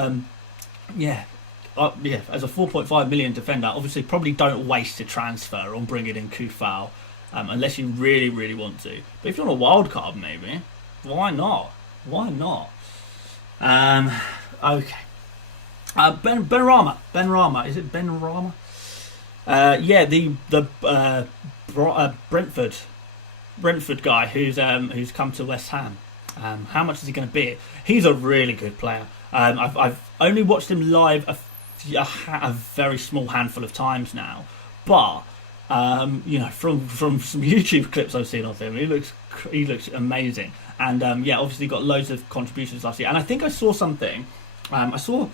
as a 4.5 million defender, obviously probably don't waste a transfer on bringing in Kufal unless you really, really want to. But if you're on a wild card, maybe, why not? Why not? Okay. Benrahma. Is it Benrahma? Yeah, the Brentford guy who's come to West Ham. How much is he going to be? He's a really good player. I've only watched him live a very small handful of times now, but from some YouTube clips I've seen of him, he looks amazing. And obviously got loads of contributions last year. And I think I saw something. I saw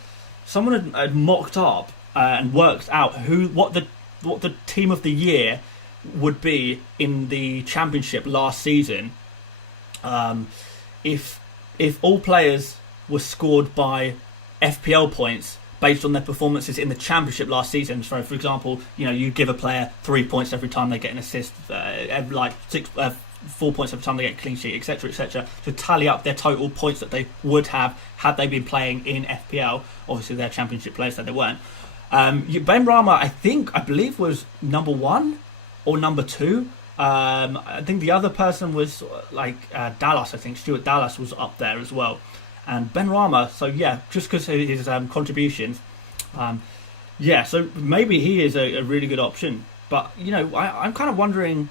someone had mocked up and worked out what the team of the year would be in the Championship last season. If all players were scored by FPL points based on their performances in the Championship last season. So, for example, you give a player 3 points every time they get an assist, 4 points every time they get a clean sheet, etc., to tally up their total points that they would have had they been playing in FPL. Obviously, they're Championship players, so they weren't. Benrahma, I believe, was number 1 or number 2. I think the other person was Dallas. I think Stuart Dallas was up there as well. And Benrahma, so yeah, just because of his contributions, so maybe he is a really good option. But I'm kind of wondering,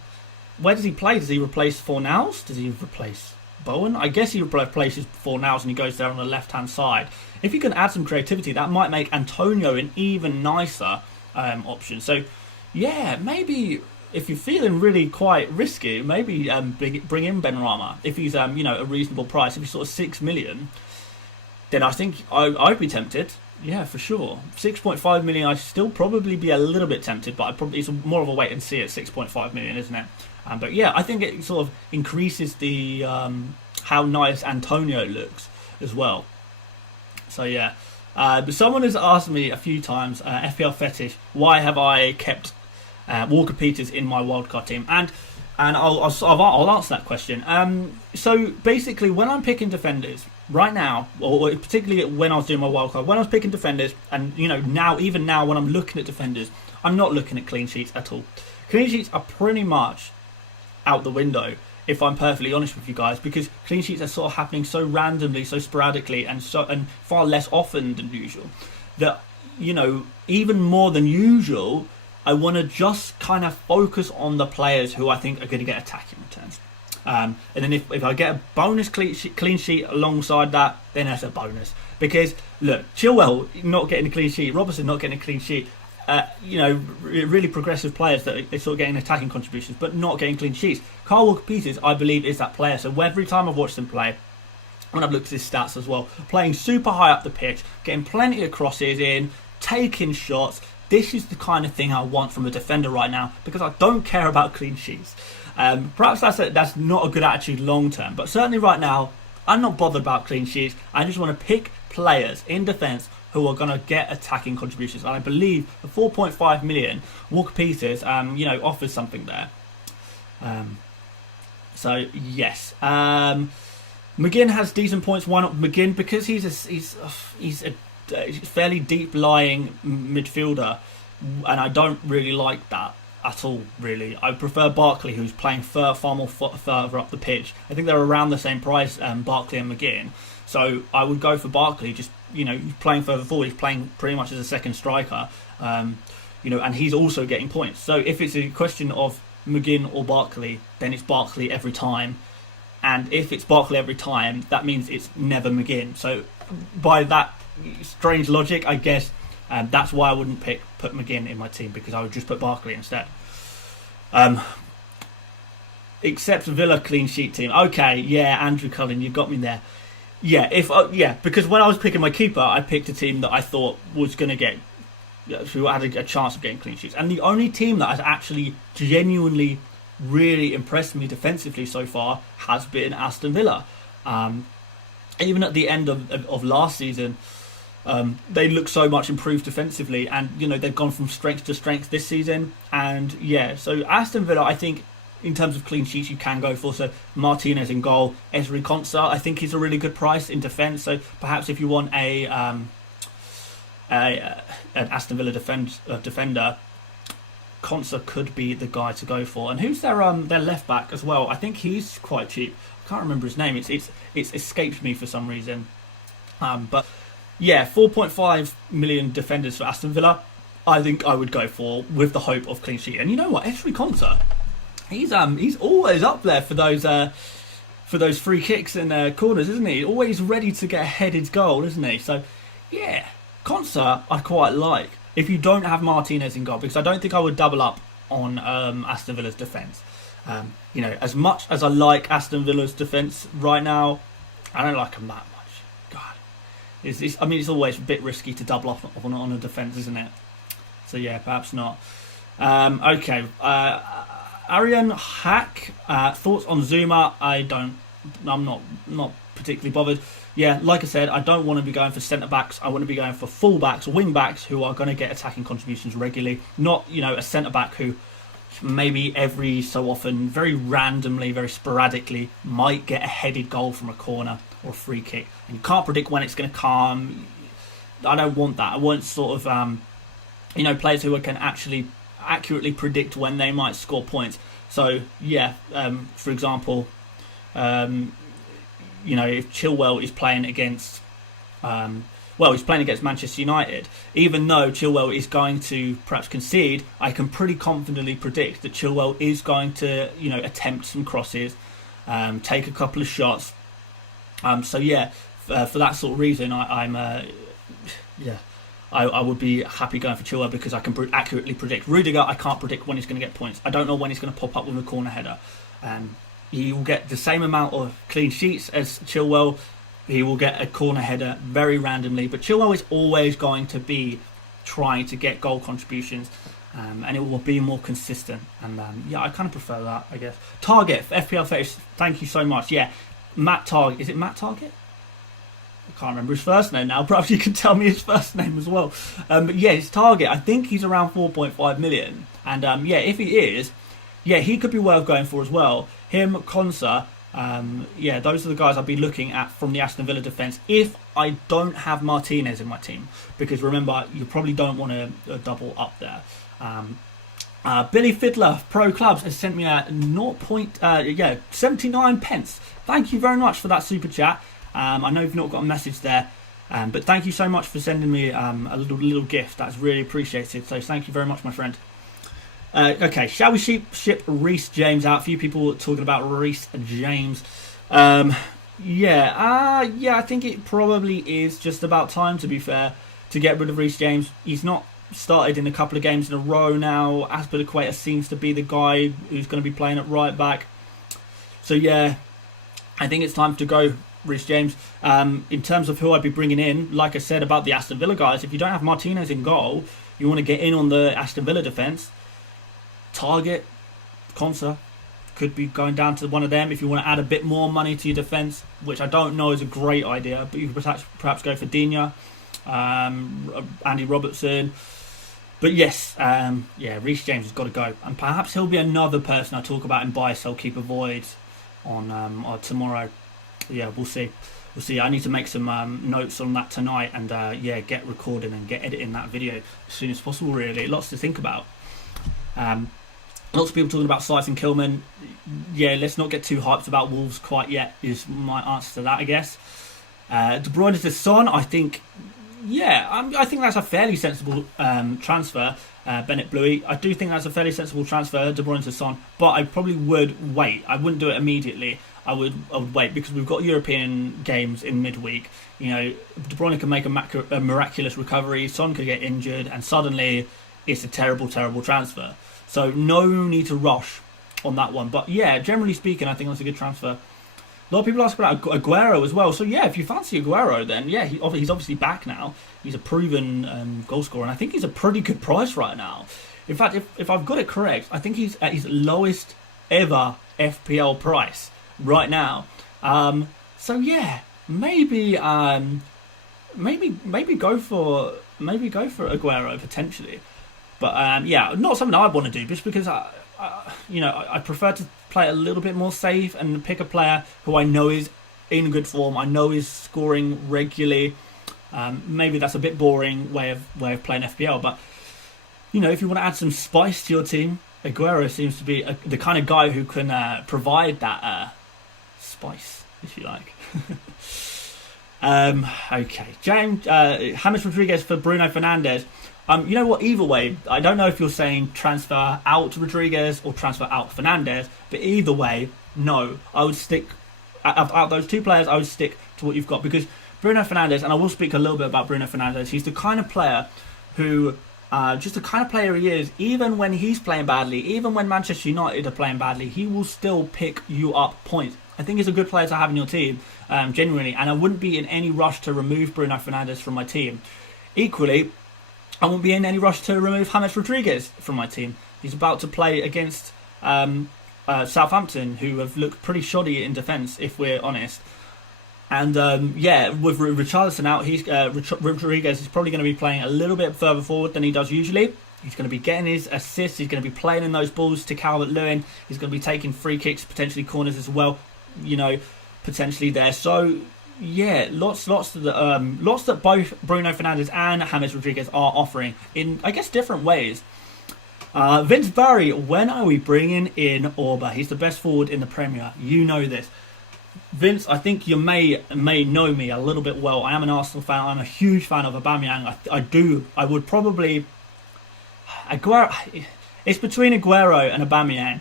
where does he play? Does he replace Fornals? Does he replace Bowen? I guess he replaces Fornals and he goes there on the left-hand side. If you can add some creativity, that might make Antonio an even nicer option. So, yeah, maybe if you're feeling really quite risky, maybe bring in Benrahma. If he's a reasonable price, if he's sort of 6 million, then I think I'd be tempted. Yeah, for sure. 6.5 million, I'd still probably be a little bit tempted, but it's more of a wait and see at 6.5 million, isn't it? But yeah, I think it sort of increases the how nice Antonio looks as well. So yeah, but someone has asked me a few times, FPL Fetish, why have I kept Walker Peters in my wildcard team? And I'll answer that question. So basically, when I'm picking defenders right now, or particularly when I was doing my wildcard, when I was picking defenders, and even now when I'm looking at defenders, I'm not looking at clean sheets at all. Clean sheets are pretty much out the window, if I'm perfectly honest with you guys, because clean sheets are sort of happening so randomly, so sporadically, and far less often than usual, that even more than usual, I want to just kind of focus on the players who I think are going to get attacking returns. And then if I get a bonus clean sheet alongside that, then that's a bonus. Because, look, Chilwell not getting a clean sheet, Robertson not getting a clean sheet, really progressive players that are sort of getting attacking contributions but not getting clean sheets. Kyle Walker-Peters, I believe, is that player. So every time I've watched him play, when I've looked at his stats as well, playing super high up the pitch, getting plenty of crosses in, taking shots, this is the kind of thing I want from a defender right now, because I don't care about clean sheets. Perhaps that's not a good attitude long term, but certainly right now, I'm not bothered about clean sheets. I just want to pick players in defence who are going to get attacking contributions. And I believe the 4.5 million Walker-Peters, offers something there. So yes, McGinn has decent points. Why not McGinn? Because he's a fairly deep lying midfielder, and I don't really like that at all. Really, I prefer Barkley, who's playing far more further up the pitch. I think they're around the same price, Barkley and McGinn. So I would go for Barkley. Just he's playing further forward. He's playing pretty much as a second striker. And he's also getting points. So if it's a question of McGinn or Barkley, then it's Barkley every time. And if it's Barkley every time, that means it's never McGinn. So by that strange logic, I guess that's why I wouldn't put McGinn in my team, because I would just put Barkley instead. Except Villa clean sheet team. Okay, yeah, Andrew Cullen, you got me there. Yeah, because when I was picking my keeper, I picked a team that I thought was going to get, who had a chance of getting clean sheets. And the only team that has actually genuinely really impressed me defensively so far has been Aston Villa. Even at the end of last season, they look so much improved defensively, and they've gone from strength to strength this season. And yeah, so Aston Villa, I think, in terms of clean sheets, you can go for. So Martinez in goal, Ezri Konsa, I think he's a really good price in defence. So perhaps if you want an Aston Villa defender, Konsa could be the guy to go for. And who's their left back as well? I think he's quite cheap. I can't remember his name. It's escaped me for some reason. But yeah, 4.5 million defenders for Aston Villa, I think I would go for, with the hope of clean sheet. And you know what, Ezri Konsa, he's always up there for those free kicks and corners, isn't he? Always ready to get a headed goal, isn't he? So yeah, Konsa I quite like if you don't have Martinez in goal, because I don't think I would double up on Aston Villa's defence. As much as I like Aston Villa's defence right now, I don't like them that much. God, it's always a bit risky to double up on a defence, isn't it? So yeah, perhaps not. Okay, Arian Hack, thoughts on Zuma? I'm not particularly bothered. Yeah, like I said, I don't want to be going for centre backs. I want to be going for full backs, wing backs, who are going to get attacking contributions regularly. Not a centre back who maybe every so often, very randomly, very sporadically, might get a headed goal from a corner or a free kick, and you can't predict when it's going to come. I don't want that. I want sort of players who can actually accurately predict when they might score points. So yeah, for example, if Chilwell is playing against he's playing against Manchester United, even though Chilwell is going to perhaps concede, I can pretty confidently predict that Chilwell is going to attempt some crosses, take a couple of shots. So yeah, for that sort of reason, I would be happy going for Chilwell, because I can accurately predict. Rudiger, I can't predict when he's going to get points. I don't know when he's going to pop up with a corner header. He will get the same amount of clean sheets as Chilwell. He will get a corner header very randomly. But Chilwell is always going to be trying to get goal contributions. And it will be more consistent. And I kind of prefer that, I guess. Target, FPL Face, thank you so much. Yeah, Matt Target. Is it Matt Target? I can't remember his first name now. Perhaps you can tell me his first name as well. But yeah, his target, I think he's around 4.5 million. And if he is, he could be worth going for as well. Him, Konsa, those are the guys I'd be looking at from the Aston Villa defence if I don't have Martinez in my team. Because remember, you probably don't want to double up there. Billy Fiddler, Pro Clubs, has sent me a 79 pence. Thank you very much for that super chat. I know you've not got a message there. But thank you so much for sending me a little gift. That's really appreciated. So thank you very much, my friend. Okay, shall we ship Reece James out? A few people talking about Reece James. Yeah, I think it probably is just about time, to be fair, to get rid of Reece James. He's not started in a couple of games in a row now. Aspilicueta seems to be the guy who's going to be playing at right back. So yeah, I think it's time to go Reece James. In terms of who I'd be bringing in, like I said about the Aston Villa guys, if you don't have Martinez in goal, you want to get in on the Aston Villa defence. Target, Konsa could be going down to one of them if you want to add a bit more money to your defence, which I don't know is a great idea, but you could perhaps go for Digne, Andy Robertson. But yes, Reece James has got to go, and perhaps he'll be another person I talk about in buy, sell, keep, avoid on tomorrow. Yeah, we'll see. I need to make some notes on that tonight, and get recording and get editing that video as soon as possible. Really, lots to think about. Lots of people talking about Slice and Kilman. Yeah, let's not get too hyped about Wolves quite yet, is my answer to that, I guess. De Bruyne to Son, I think that's a fairly sensible transfer. Bennett Bluey, I do think that's a fairly sensible transfer, De Bruyne to Son, but I probably would wait. I wouldn't do it immediately. I would wait, because we've got European games in midweek. You know, De Bruyne can make a miraculous recovery, Son could get injured, and suddenly it's a terrible, terrible transfer. So no need to rush on that one. But yeah, generally speaking, I think that's a good transfer. A lot of people ask about Aguero as well. So yeah, if you fancy Aguero, then yeah, he's obviously back now. He's a proven goal scorer, and I think he's a pretty good price right now. In fact, if I've got it correct, I think he's at his lowest ever FPL price right now. So yeah, maybe go for Aguero potentially. But not something I want to do, just because I prefer to play a little bit more safe and pick a player who I know is in good form. I know is scoring regularly. Maybe that's a bit boring way of playing FPL, but if you want to add some spice to your team, Aguero seems to be the kind of guy who can provide that spice, if you like. Okay, James James Rodriguez for Bruno Fernandes. You know what? Either way, I don't know if you're saying transfer out Rodriguez or transfer out Fernandes, but either way, no. I would stick out those two players. I would stick to what you've got, because Bruno Fernandes, and I will speak a little bit about Bruno Fernandes. He's the kind of player who, just the kind of player he is. Even when he's playing badly, even when Manchester United are playing badly, he will still pick you up points. I think he's a good player to have in your team, genuinely, and I wouldn't be in any rush to remove Bruno Fernandes from my team. Equally, I won't be in any rush to remove James Rodriguez from my team. He's about to play against Southampton, who have looked pretty shoddy in defence, if we're honest. And with Richarlison out, Rodriguez is probably going to be playing a little bit further forward than he does usually. He's going to be getting his assists. He's going to be playing in those balls to Calvert-Lewin. He's going to be taking free kicks, potentially corners as well. Potentially there. So yeah, lots that both Bruno Fernandes and James Rodriguez are offering in, I guess, different ways. Vince Barry, when are we bringing in Orba? He's the best forward in the Premier. You know this. Vince, I think you may know me a little bit well. I am an Arsenal fan. I'm a huge fan of Aubameyang. I would probably... Aguero... It's between Aguero and Aubameyang.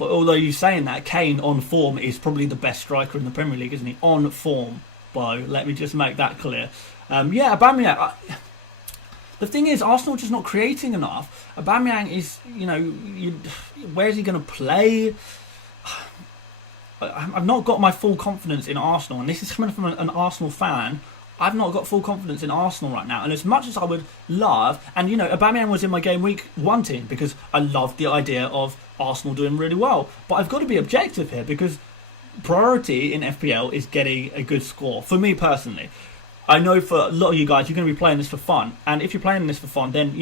Although you're saying that, Kane on form is probably the best striker in the Premier League, isn't he? On form, Bo. Let me just make that clear. Aubameyang... The thing is, Arsenal are just not creating enough. Aubameyang is, where's he going to play? I've not got my full confidence in Arsenal, and this is coming from an Arsenal fan. I've not got full confidence in Arsenal right now, and as much as I would love, and Aubameyang was in my game week 1 team because I loved the idea of Arsenal doing really well, but I've got to be objective here, because priority in FPL is getting a good score, for me personally. I know for a lot of you guys, you're going to be playing this for fun, and if you're playing this for fun, then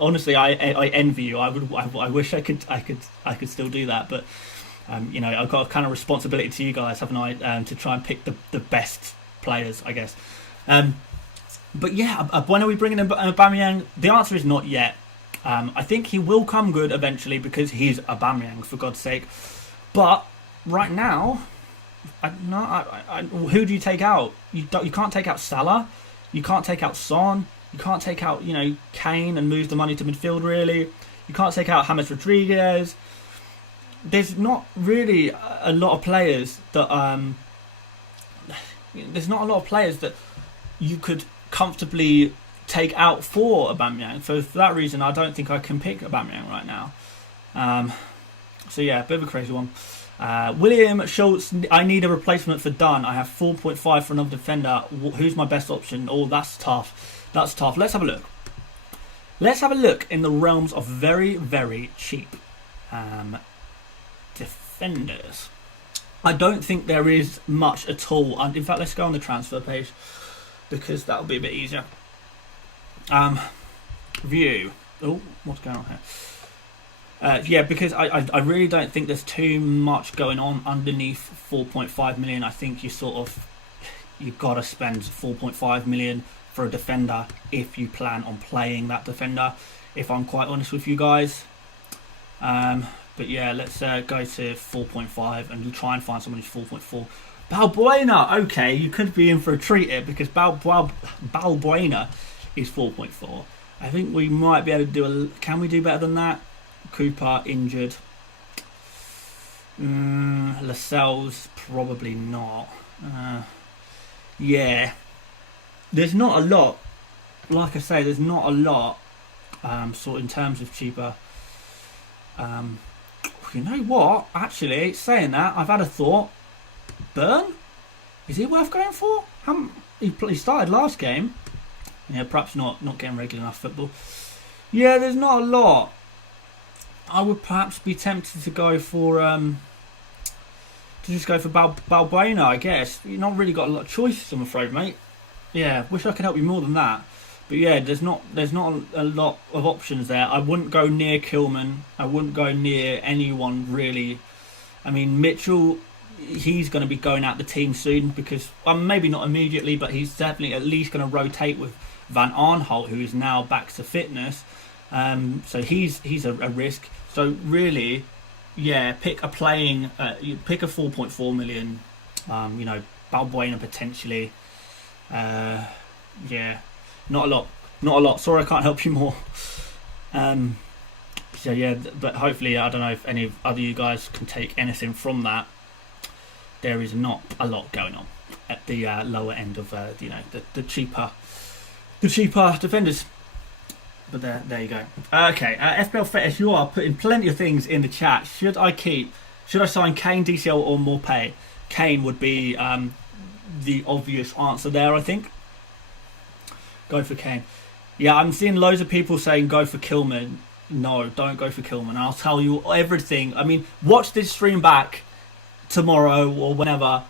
honestly, I envy you. I wish I could still do that, but I've got a kind of responsibility to you guys, haven't I, to try and pick the best players, I guess. But yeah, when are we bringing in Aubameyang? The answer is not yet. I think he will come good eventually, because he's Aubameyang, for God's sake. But right now, who do you take out? You can't take out Salah. You can't take out Son. You can't take out, you know, Kane and move the money to midfield, really. You can't take out James Rodriguez. There's not really a lot of players that you could comfortably take out for Aubameyang. So for that reason, I don't think I can pick Aubameyang right now. So yeah, a bit of a crazy one. William Schultz, I need a replacement for Dunn. I have 4.5 for another defender. Who's my best option? Oh, that's tough. That's tough. Let's have a look. Let's have a look in the realms of very, very cheap defenders. I don't think there is much at all. In fact, let's go on the transfer page because that'll be a bit easier. View. Oh, what's going on here? Yeah, because I really don't think there's too much going on underneath 4.5 million. I think you've got to spend 4.5 million for a defender if you plan on playing that defender, if I'm quite honest with you guys. But yeah, let's go to 4.5 and try and find someone who's 4.4. Balbuena, okay, you could be in for a treat here because Balbuena is 4.4. I think we might be able to do can we do better than that? Cooper injured. Lascelles probably not. Yeah, there's not a lot. Like I say, there's not a lot. Sort in terms of cheaper. You know what? Actually, saying that, I've had a thought. Burn? Is he worth going for? He started last game. Yeah, perhaps not getting regular enough football. Yeah, there's not a lot. I would perhaps be tempted to go for Balbuena, I guess. You've not really got a lot of choices, I'm afraid, mate. Yeah, wish I could help you more than that. But yeah, there's not a lot of options there. I wouldn't go near Kilman. I wouldn't go near anyone really. I mean, Mitchell, he's going to be going out the team soon because maybe not immediately, but he's definitely at least going to rotate with Van Aanholt, who is now back to fitness. So he's a risk. So really, yeah, pick a 4.4 million. You know, Balbuena potentially. Yeah, not a lot. Sorry, I can't help you more. So yeah, but hopefully, I don't know if any of other you guys can take anything from that. There is not a lot going on at the lower end of the cheaper defenders. But there you go. Okay, FPL Fetish, you are putting plenty of things in the chat. Should I sign Kane, DCL, or Morpay? Kane would be the obvious answer there, I think. Go for Kane. Yeah, I'm seeing loads of people saying go for Kilman. No, don't go for Kilman. I'll tell you everything. I mean, watch this stream back tomorrow or whenever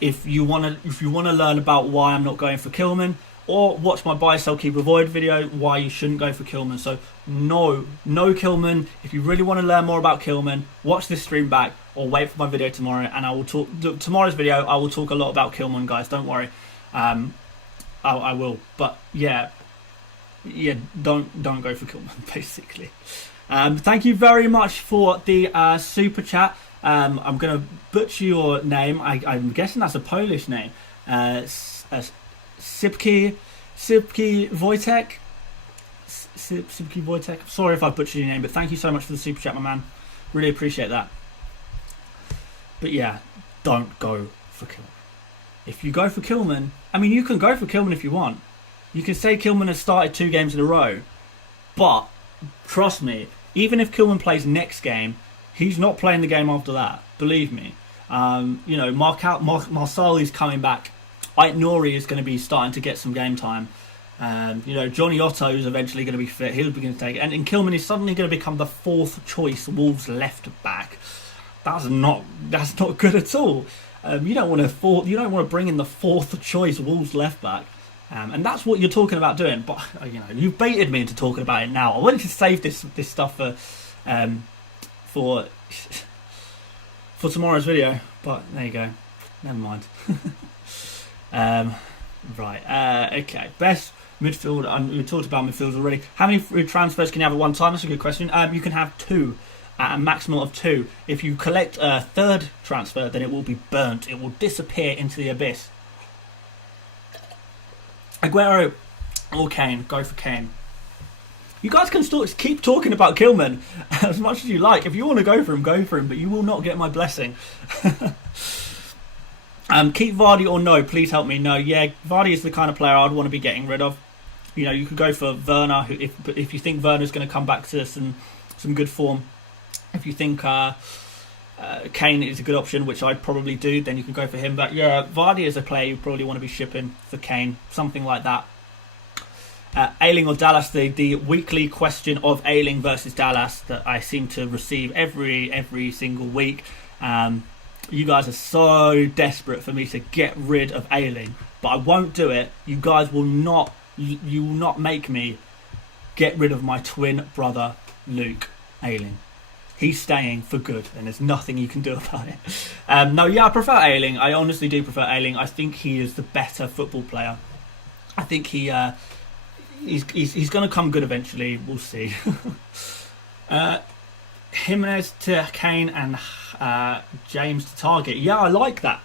if you want to learn about why I'm not going for Kilman, or watch my buy, sell, keep, avoid video why you shouldn't go for Kilman. So no Kilman. If you really want to learn more about Kilman, watch this stream back or wait for my video tomorrow, and I will talk tomorrow's video. I will talk a lot about Kilman, guys. Don't worry. I will. But yeah, don't go for Kilman, basically. Thank you very much for the super chat. I'm going to butcher your name. I'm guessing that's a Polish name. Sipki Wojtek. Sipki Wojtek. Sorry if I butchered your name, but thank you so much for the super chat, my man. Really appreciate that. But yeah, don't go for Kilman. If you go for Kilman, I mean, you can go for Kilman if you want. You can say Kilman has started 2 games in a row, but trust me, even if Kilman plays next game, he's not playing the game after that. Believe me. You know, Marcel is coming back. Ait Nouri is going to be starting to get some game time. You know, Johnny Otto is eventually going to be fit. He'll begin to take it. And Kilman is suddenly going to become the 4th choice Wolves left back. That's not good at all. You don't want to bring in the 4th choice Wolves left back. And that's what you're talking about doing. But you know, you've baited me into talking about it now. I wanted to save this stuff for tomorrow's video, but there you go. Never mind. Right. Okay. Best midfield. We talked about midfields already. How many transfers can you have at one time? That's a good question. You can have 2. At a maximum of 2. If you collect a 3rd transfer, then it will be burnt. It will disappear into the abyss. Aguero or Kane? Go for Kane. You guys can still keep talking about Kilman as much as you like. If you want to go for him, but you will not get my blessing. Keep Vardy or no? Please help me. No, yeah, Vardy is the kind of player I'd want to be getting rid of. You know, you could go for Werner if you think Werner's going to come back to some good form. If you think Kane is a good option, which I'd probably do, then you can go for him. But yeah, Vardy is a player you probably want to be shipping for Kane, something like that. Ayling or Dallas, the weekly question of Ayling versus Dallas that I seem to receive every single week. You guys are so desperate for me to get rid of Ayling, but I won't do it. You guys will not. You will not make me get rid of my twin brother Luke Ayling. He's staying for good, and there's nothing you can do about it. No, yeah, I prefer Ayling. I honestly do prefer Ayling. I think he is the better football player. I think he's going to come good eventually. We'll see. Jimenez to Kane and James to Target. Yeah, I like that.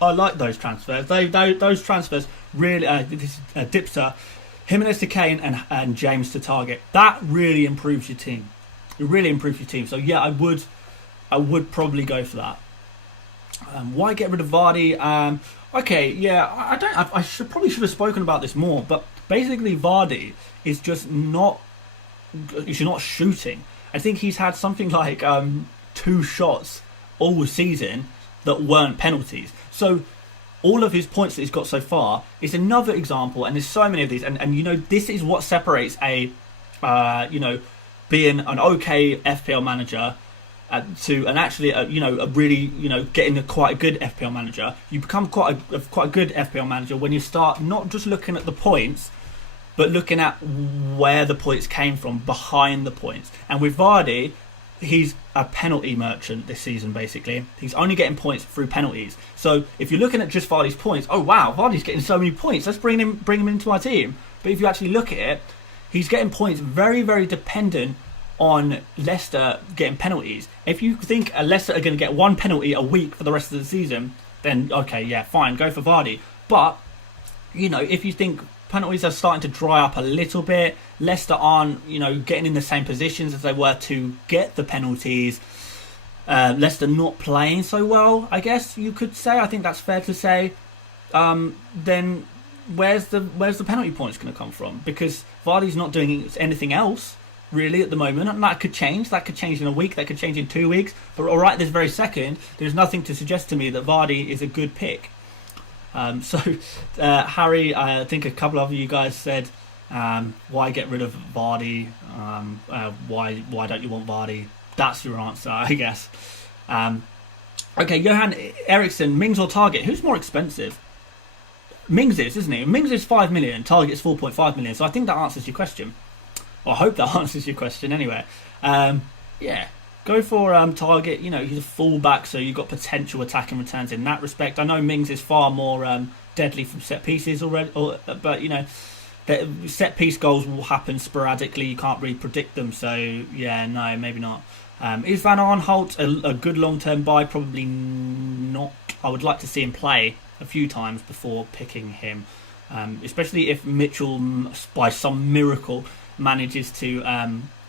I like those transfers. Those transfers really. This is Dipster. Jimenez to Kane and James to Target. That really improves your team. It really improves your team. So yeah, I would probably go for that. Why get rid of Vardy? Okay, yeah, I should have spoken about this more. But basically, Vardy is just not. He's not shooting. I think he's had something like 2 shots all season that weren't penalties. So all of his points that he's got so far is another example, and there's so many of these. And you know, this is what separates a being an okay FPL manager to an actually a really getting quite a good FPL manager. You become quite a good FPL manager when you start not just looking at the points, but looking at where the points came from, behind the points. And with Vardy, he's a penalty merchant this season, basically. He's only getting points through penalties. So if you're looking at just Vardy's points, oh wow, Vardy's getting so many points, let's bring him into our team. But if you actually look at it, he's getting points very, very dependent on Leicester getting penalties. If you think Leicester are going to get 1 penalty a week for the rest of the season, then okay, yeah, fine, go for Vardy. But, you know, if you think penalties are starting to dry up a little bit, Leicester aren't, getting in the same positions as they were to get the penalties, Leicester not playing so well, I guess you could say. I think that's fair to say. Then where's the penalty points going to come from? Because Vardy's not doing anything else really at the moment, and that could change. That could change in a week. That could change in 2 weeks. But right this very second, there's nothing to suggest to me that Vardy is a good pick. Harry, I think a couple of you guys said, why get rid of Vardy? Why don't you want Vardy? That's your answer, I guess. Okay, Johan Eriksson, Mings or Target? Who's more expensive? Mings is, isn't he? Mings is 5 million, Target's 4.5 million. So I think that answers your question. Well, I hope that answers your question anyway. Yeah, go for Target. He's a fullback, so you've got potential attacking returns in that respect. I know Mings is far more deadly from set pieces already, but set piece goals will happen sporadically. You can't really predict them. So yeah, no, maybe not. Is Van Aanholt a good long-term buy? Probably not. I would like to see him play a few times before picking him, especially if Mitchell, by some miracle, manages to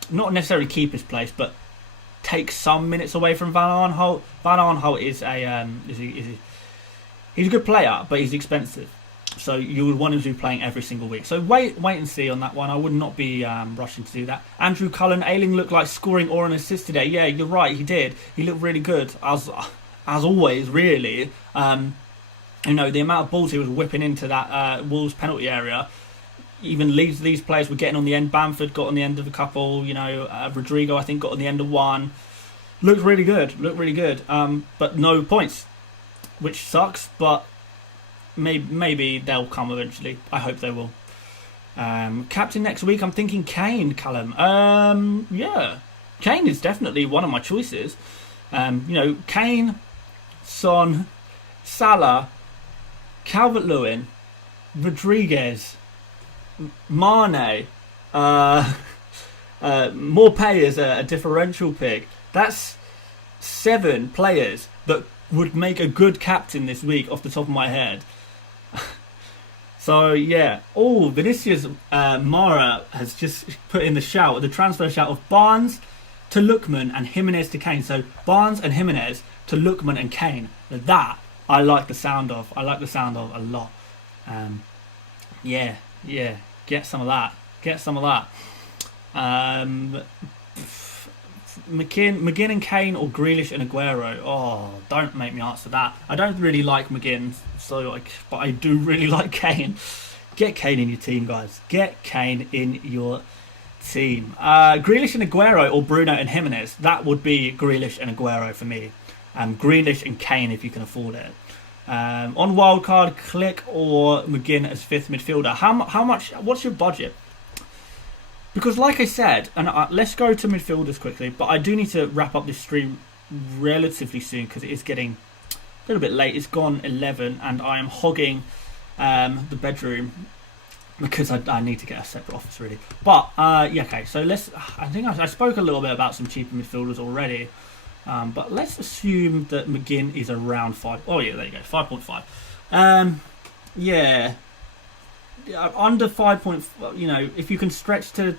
not necessarily keep his place, but take some minutes away from Van Aanholt. Van Aanholt is he's a good player, but he's expensive. So you would want him to be playing every single week. So wait and see on that one. I would not be rushing to do that. Andrew Cullen, Ayling looked like scoring or an assist today. Yeah, you're right, he did. He looked really good, as always, really. The amount of balls he was whipping into that Wolves penalty area even leaves these players were getting on the end. Bamford got on the end of a couple. Rodrigo, I think, got on the end of one. Looked really good. But no points, which sucks, but maybe they'll come eventually. I hope they will. Captain next week, I'm thinking Kane, Callum. Yeah, Kane is definitely one of my choices. Kane, Son, Salah, Calvert-Lewin, Rodriguez, Mane, Morpay is a differential pick. That's 7 players that would make a good captain this week off the top of my head. So yeah, Vinicius Mara has just put in the transfer shout of Barnes to Lookman and Jimenez to Kane. So Barnes and Jimenez to Lookman and Kane. Now that I like the sound of. I like the sound of a lot. Yeah, get some of that. McGinn and Kane or Grealish and Aguero. Oh, don't make me answer that. I don't really like McGinn, but I do really like Kane. Get Kane in your team, guys. Get Kane in your team. Grealish and Aguero or Bruno and Jimenez. That would be Grealish and Aguero for me. Grealish and Kane if you can afford it. On Wildcard, Click or McGinn as 5th midfielder. How much? What's your budget? Because like I said, and let's go to midfielders quickly, but I do need to wrap up this stream relatively soon because it is getting a little bit late. It's gone 11 and I am hogging the bedroom because I need to get a separate office really. But yeah, okay, so I think I spoke a little bit about some cheaper midfielders already, but let's assume that McGinn is around 5. Oh yeah, there you go, 5.5. Yeah. Under 5. If you can stretch to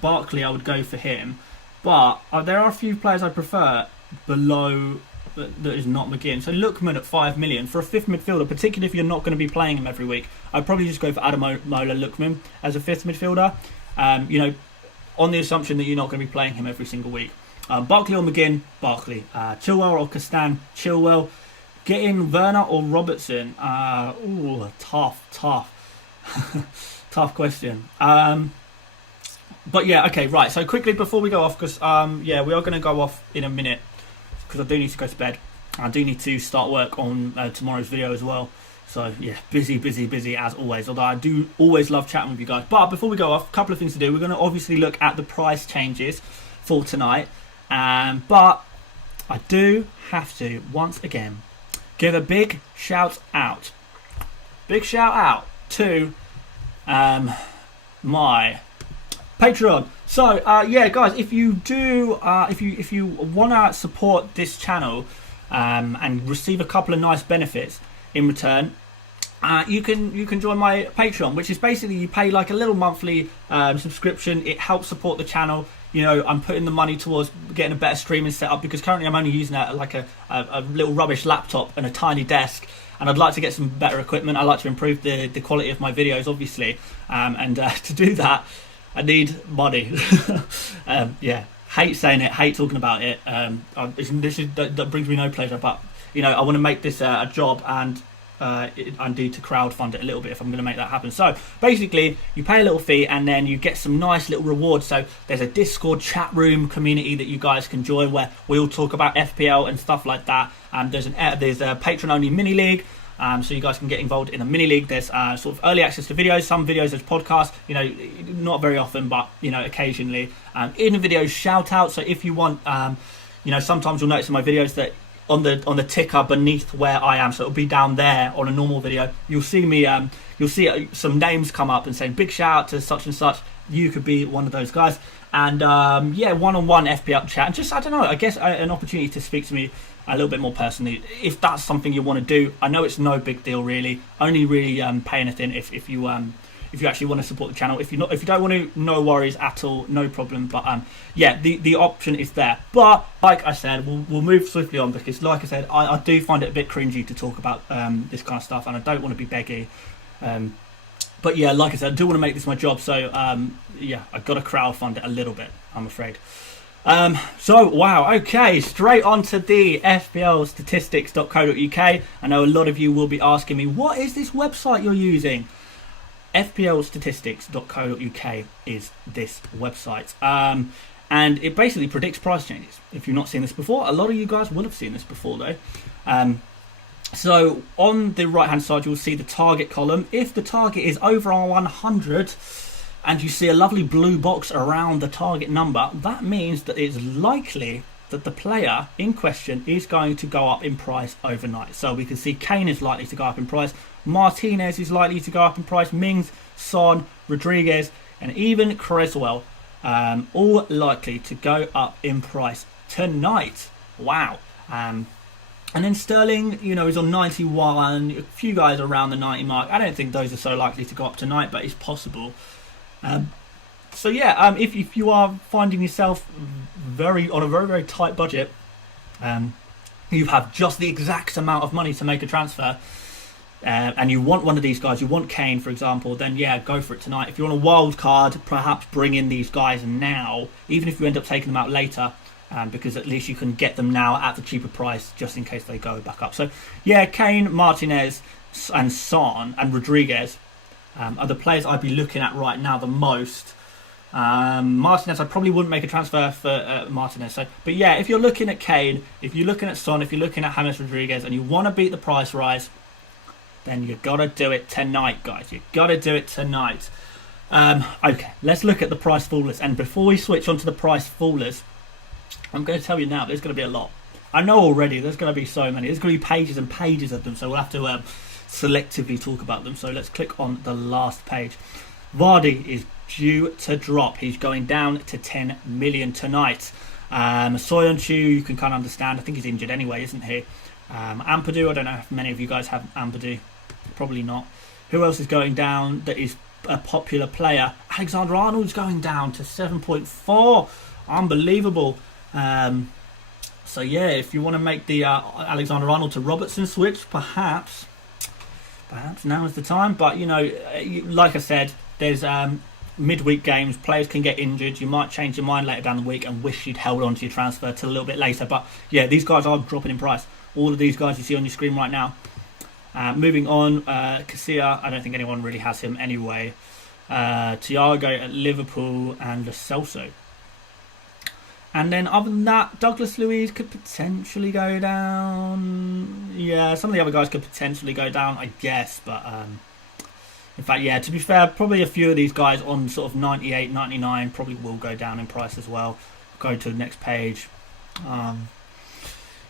Barkley, I would go for him. But there are a few players I prefer below that is not McGinn. So Lookman at 5 million for a 5th midfielder, particularly if you're not going to be playing him every week. I'd probably just go for Ademola Lookman as a 5th midfielder. On the assumption that you're not going to be playing him every single week. Barkley or McGinn, Barkley. Chilwell or Castan, Chilwell. Get in Werner or Robertson. Tough. Tough question. But yeah, okay, right. So quickly before we go off, because we are going to go off in a minute because I do need to go to bed. I do need to start work on tomorrow's video as well. So yeah, busy as always. Although I do always love chatting with you guys. But before we go off, a couple of things to do. We're going to obviously look at the price changes for tonight. But I do have to once again give a big shout out. To my Patreon. So yeah, guys, if you do, if you want to support this channel and receive a couple of nice benefits in return, you can join my Patreon, which is basically you pay like a little monthly subscription. It helps support the channel. I'm putting the money towards getting a better streaming setup because currently I'm only using a little rubbish laptop and a tiny desk. And I'd like to get some better equipment. I like to improve the quality of my videos, obviously. And to do that, I need money. Hate saying it, hate talking about it. That brings me no pleasure. But, I want to make this a job and I need to crowdfund it a little bit if I'm going to make that happen. So basically, you pay a little fee and then you get some nice little rewards. So there's a Discord chat room community that you guys can join where we all talk about FPL and stuff like that. There's a patron only mini league. So you guys can get involved in a mini league. There's sort of early access to videos. Some videos there's podcasts. Not very often, but occasionally. In the videos, shout out. So if you want, sometimes you'll notice in my videos that on the ticker beneath where I am, so it'll be down there on a normal video. You'll see me. You'll see some names come up and saying big shout out to such and such. You could be one of those guys. And one-on-one FPL chat. And just I guess an opportunity to speak to me a little bit more personally, if that's something you want to do. I know it's no big deal really. Only really pay anything if you actually want to support the channel. If you don't want to, no worries at all, no problem. But the option is there. But like I said, we'll move swiftly on because like I said, I do find it a bit cringy to talk about this kind of stuff, and I don't want to be beggy. But yeah, like I said, I do want to make this my job. So I've got to crowdfund it a little bit, I'm afraid. Wow, okay, straight on to the FPLstatistics.co.uk. I know a lot of you will be asking me, what is this website you're using? FPLstatistics.co.uk is this website. And it basically predicts price changes. If you've not seen this before, a lot of you guys will have seen this before though. So on the right hand side, you'll see the target column. If the target is over our 100, and you see a lovely blue box around the target number, that means that it's likely that the player in question is going to go up in price overnight. So we can see Kane is likely to go up in price, Martinez is likely to go up in price, Mings, Son, Rodriguez, and even Creswell, all likely to go up in price tonight. Wow. And then Sterling, you know, is on 91. A few guys around the 90 mark. I don't think those are so likely to go up tonight, but it's possible. So yeah, if you are finding yourself on a very tight budget, you have just the exact amount of money to make a transfer, and you want one of these guys, you want Kane, for example, then yeah, go for it tonight. If you're on a wild card, perhaps bring in these guys now, even if you end up taking them out later. Because at least you can get them now at the cheaper price just in case they go back up. So yeah, Kane, Martinez and Son and Rodriguez are the players I'd be looking at right now the most. Martinez, I probably wouldn't make a transfer for Martinez. But yeah, if you're looking at Kane, if you're looking at Son, if you're looking at James Rodriguez and you want to beat the price rise, then you got to do it tonight, guys. You got to do it tonight. Okay, let's look at the price fallers. And before we switch on to the price fallers, I'm going to tell you now, there's going to be a lot. I know already there's going to be so many. There's going to be pages and pages of them, so we'll have to selectively talk about them. So let's click on the last page. Vardy is due to drop. He's going down to 10 million tonight. Soyuncu, you can kind of understand. I think he's injured anyway, isn't he? Ampadu, I don't know if many of you guys have Ampadu. Probably not. Who else is going down that is a popular player? Alexander-Arnold's going down to 7.4. Unbelievable. So yeah, if you want to make the Alexander-Arnold to Robertson switch, perhaps now is the time. But you know, like I said, there's midweek games. Players can get injured. You might change your mind later down the week and wish you'd held on to your transfer till a little bit later. But yeah, these guys are dropping in price. All of these guys you see on your screen right now. Moving on, Casilla, I don't think anyone really has him anyway. Thiago at Liverpool and Lo Celso. And then other than that, Douglas Luiz could potentially go down. Yeah, some of the other guys could potentially go down, I guess. But in fact, yeah, to be fair, probably a few of these guys on sort of 98, 99 probably will go down in price as well. Go to the next page.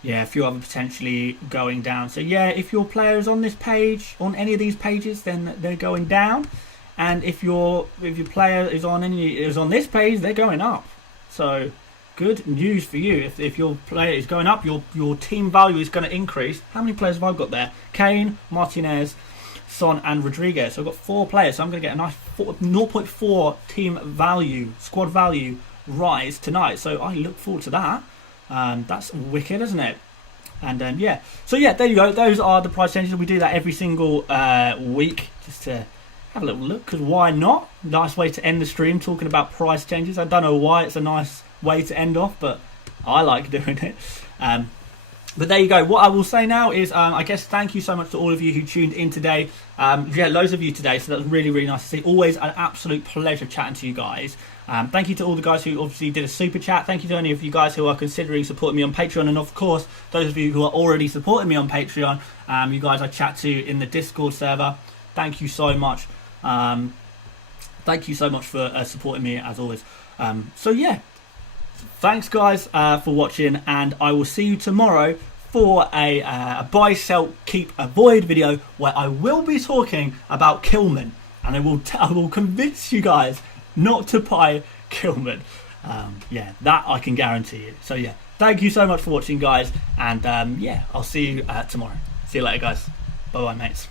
Yeah, a few other potentially going down. So yeah, if your player is on this page, on any of these pages, then they're going down. And if your player is on this page, they're going up. So good news for you. If your player is going up, your team value is going to increase. How many players have I got there? Kane, Martinez, Son and Rodriguez. So I've got 4 players. So I'm going to get a nice 0.4 team value, squad value rise tonight. So I look forward to that. That's wicked, isn't it? And yeah. So yeah, there you go. Those are the price changes. We do that every single week just to have a little look, because why not? Nice way to end the stream talking about price changes. I don't know why it's a nice way to end off, but I like doing it. But there you go. What I will say now is I guess thank you so much to all of you who tuned in today. Yeah, loads of you today, so that was really nice to see. Always an absolute pleasure chatting to you guys. Thank you to all the guys who obviously did a super chat. Thank you to any of you guys who are considering supporting me on Patreon, and of course those of you who are already supporting me on Patreon. You guys I chat to in the Discord server. Thank you so much. Thank you so much for supporting me as always. So yeah, thanks guys for watching, and I will see you tomorrow for a buy, sell, keep, avoid video where I will be talking about Kilman, and I will convince you guys not to buy Kilman. Yeah, that I can guarantee you. So yeah, thank you so much for watching guys, and yeah, I'll see you tomorrow. See you later guys. Bye bye mates.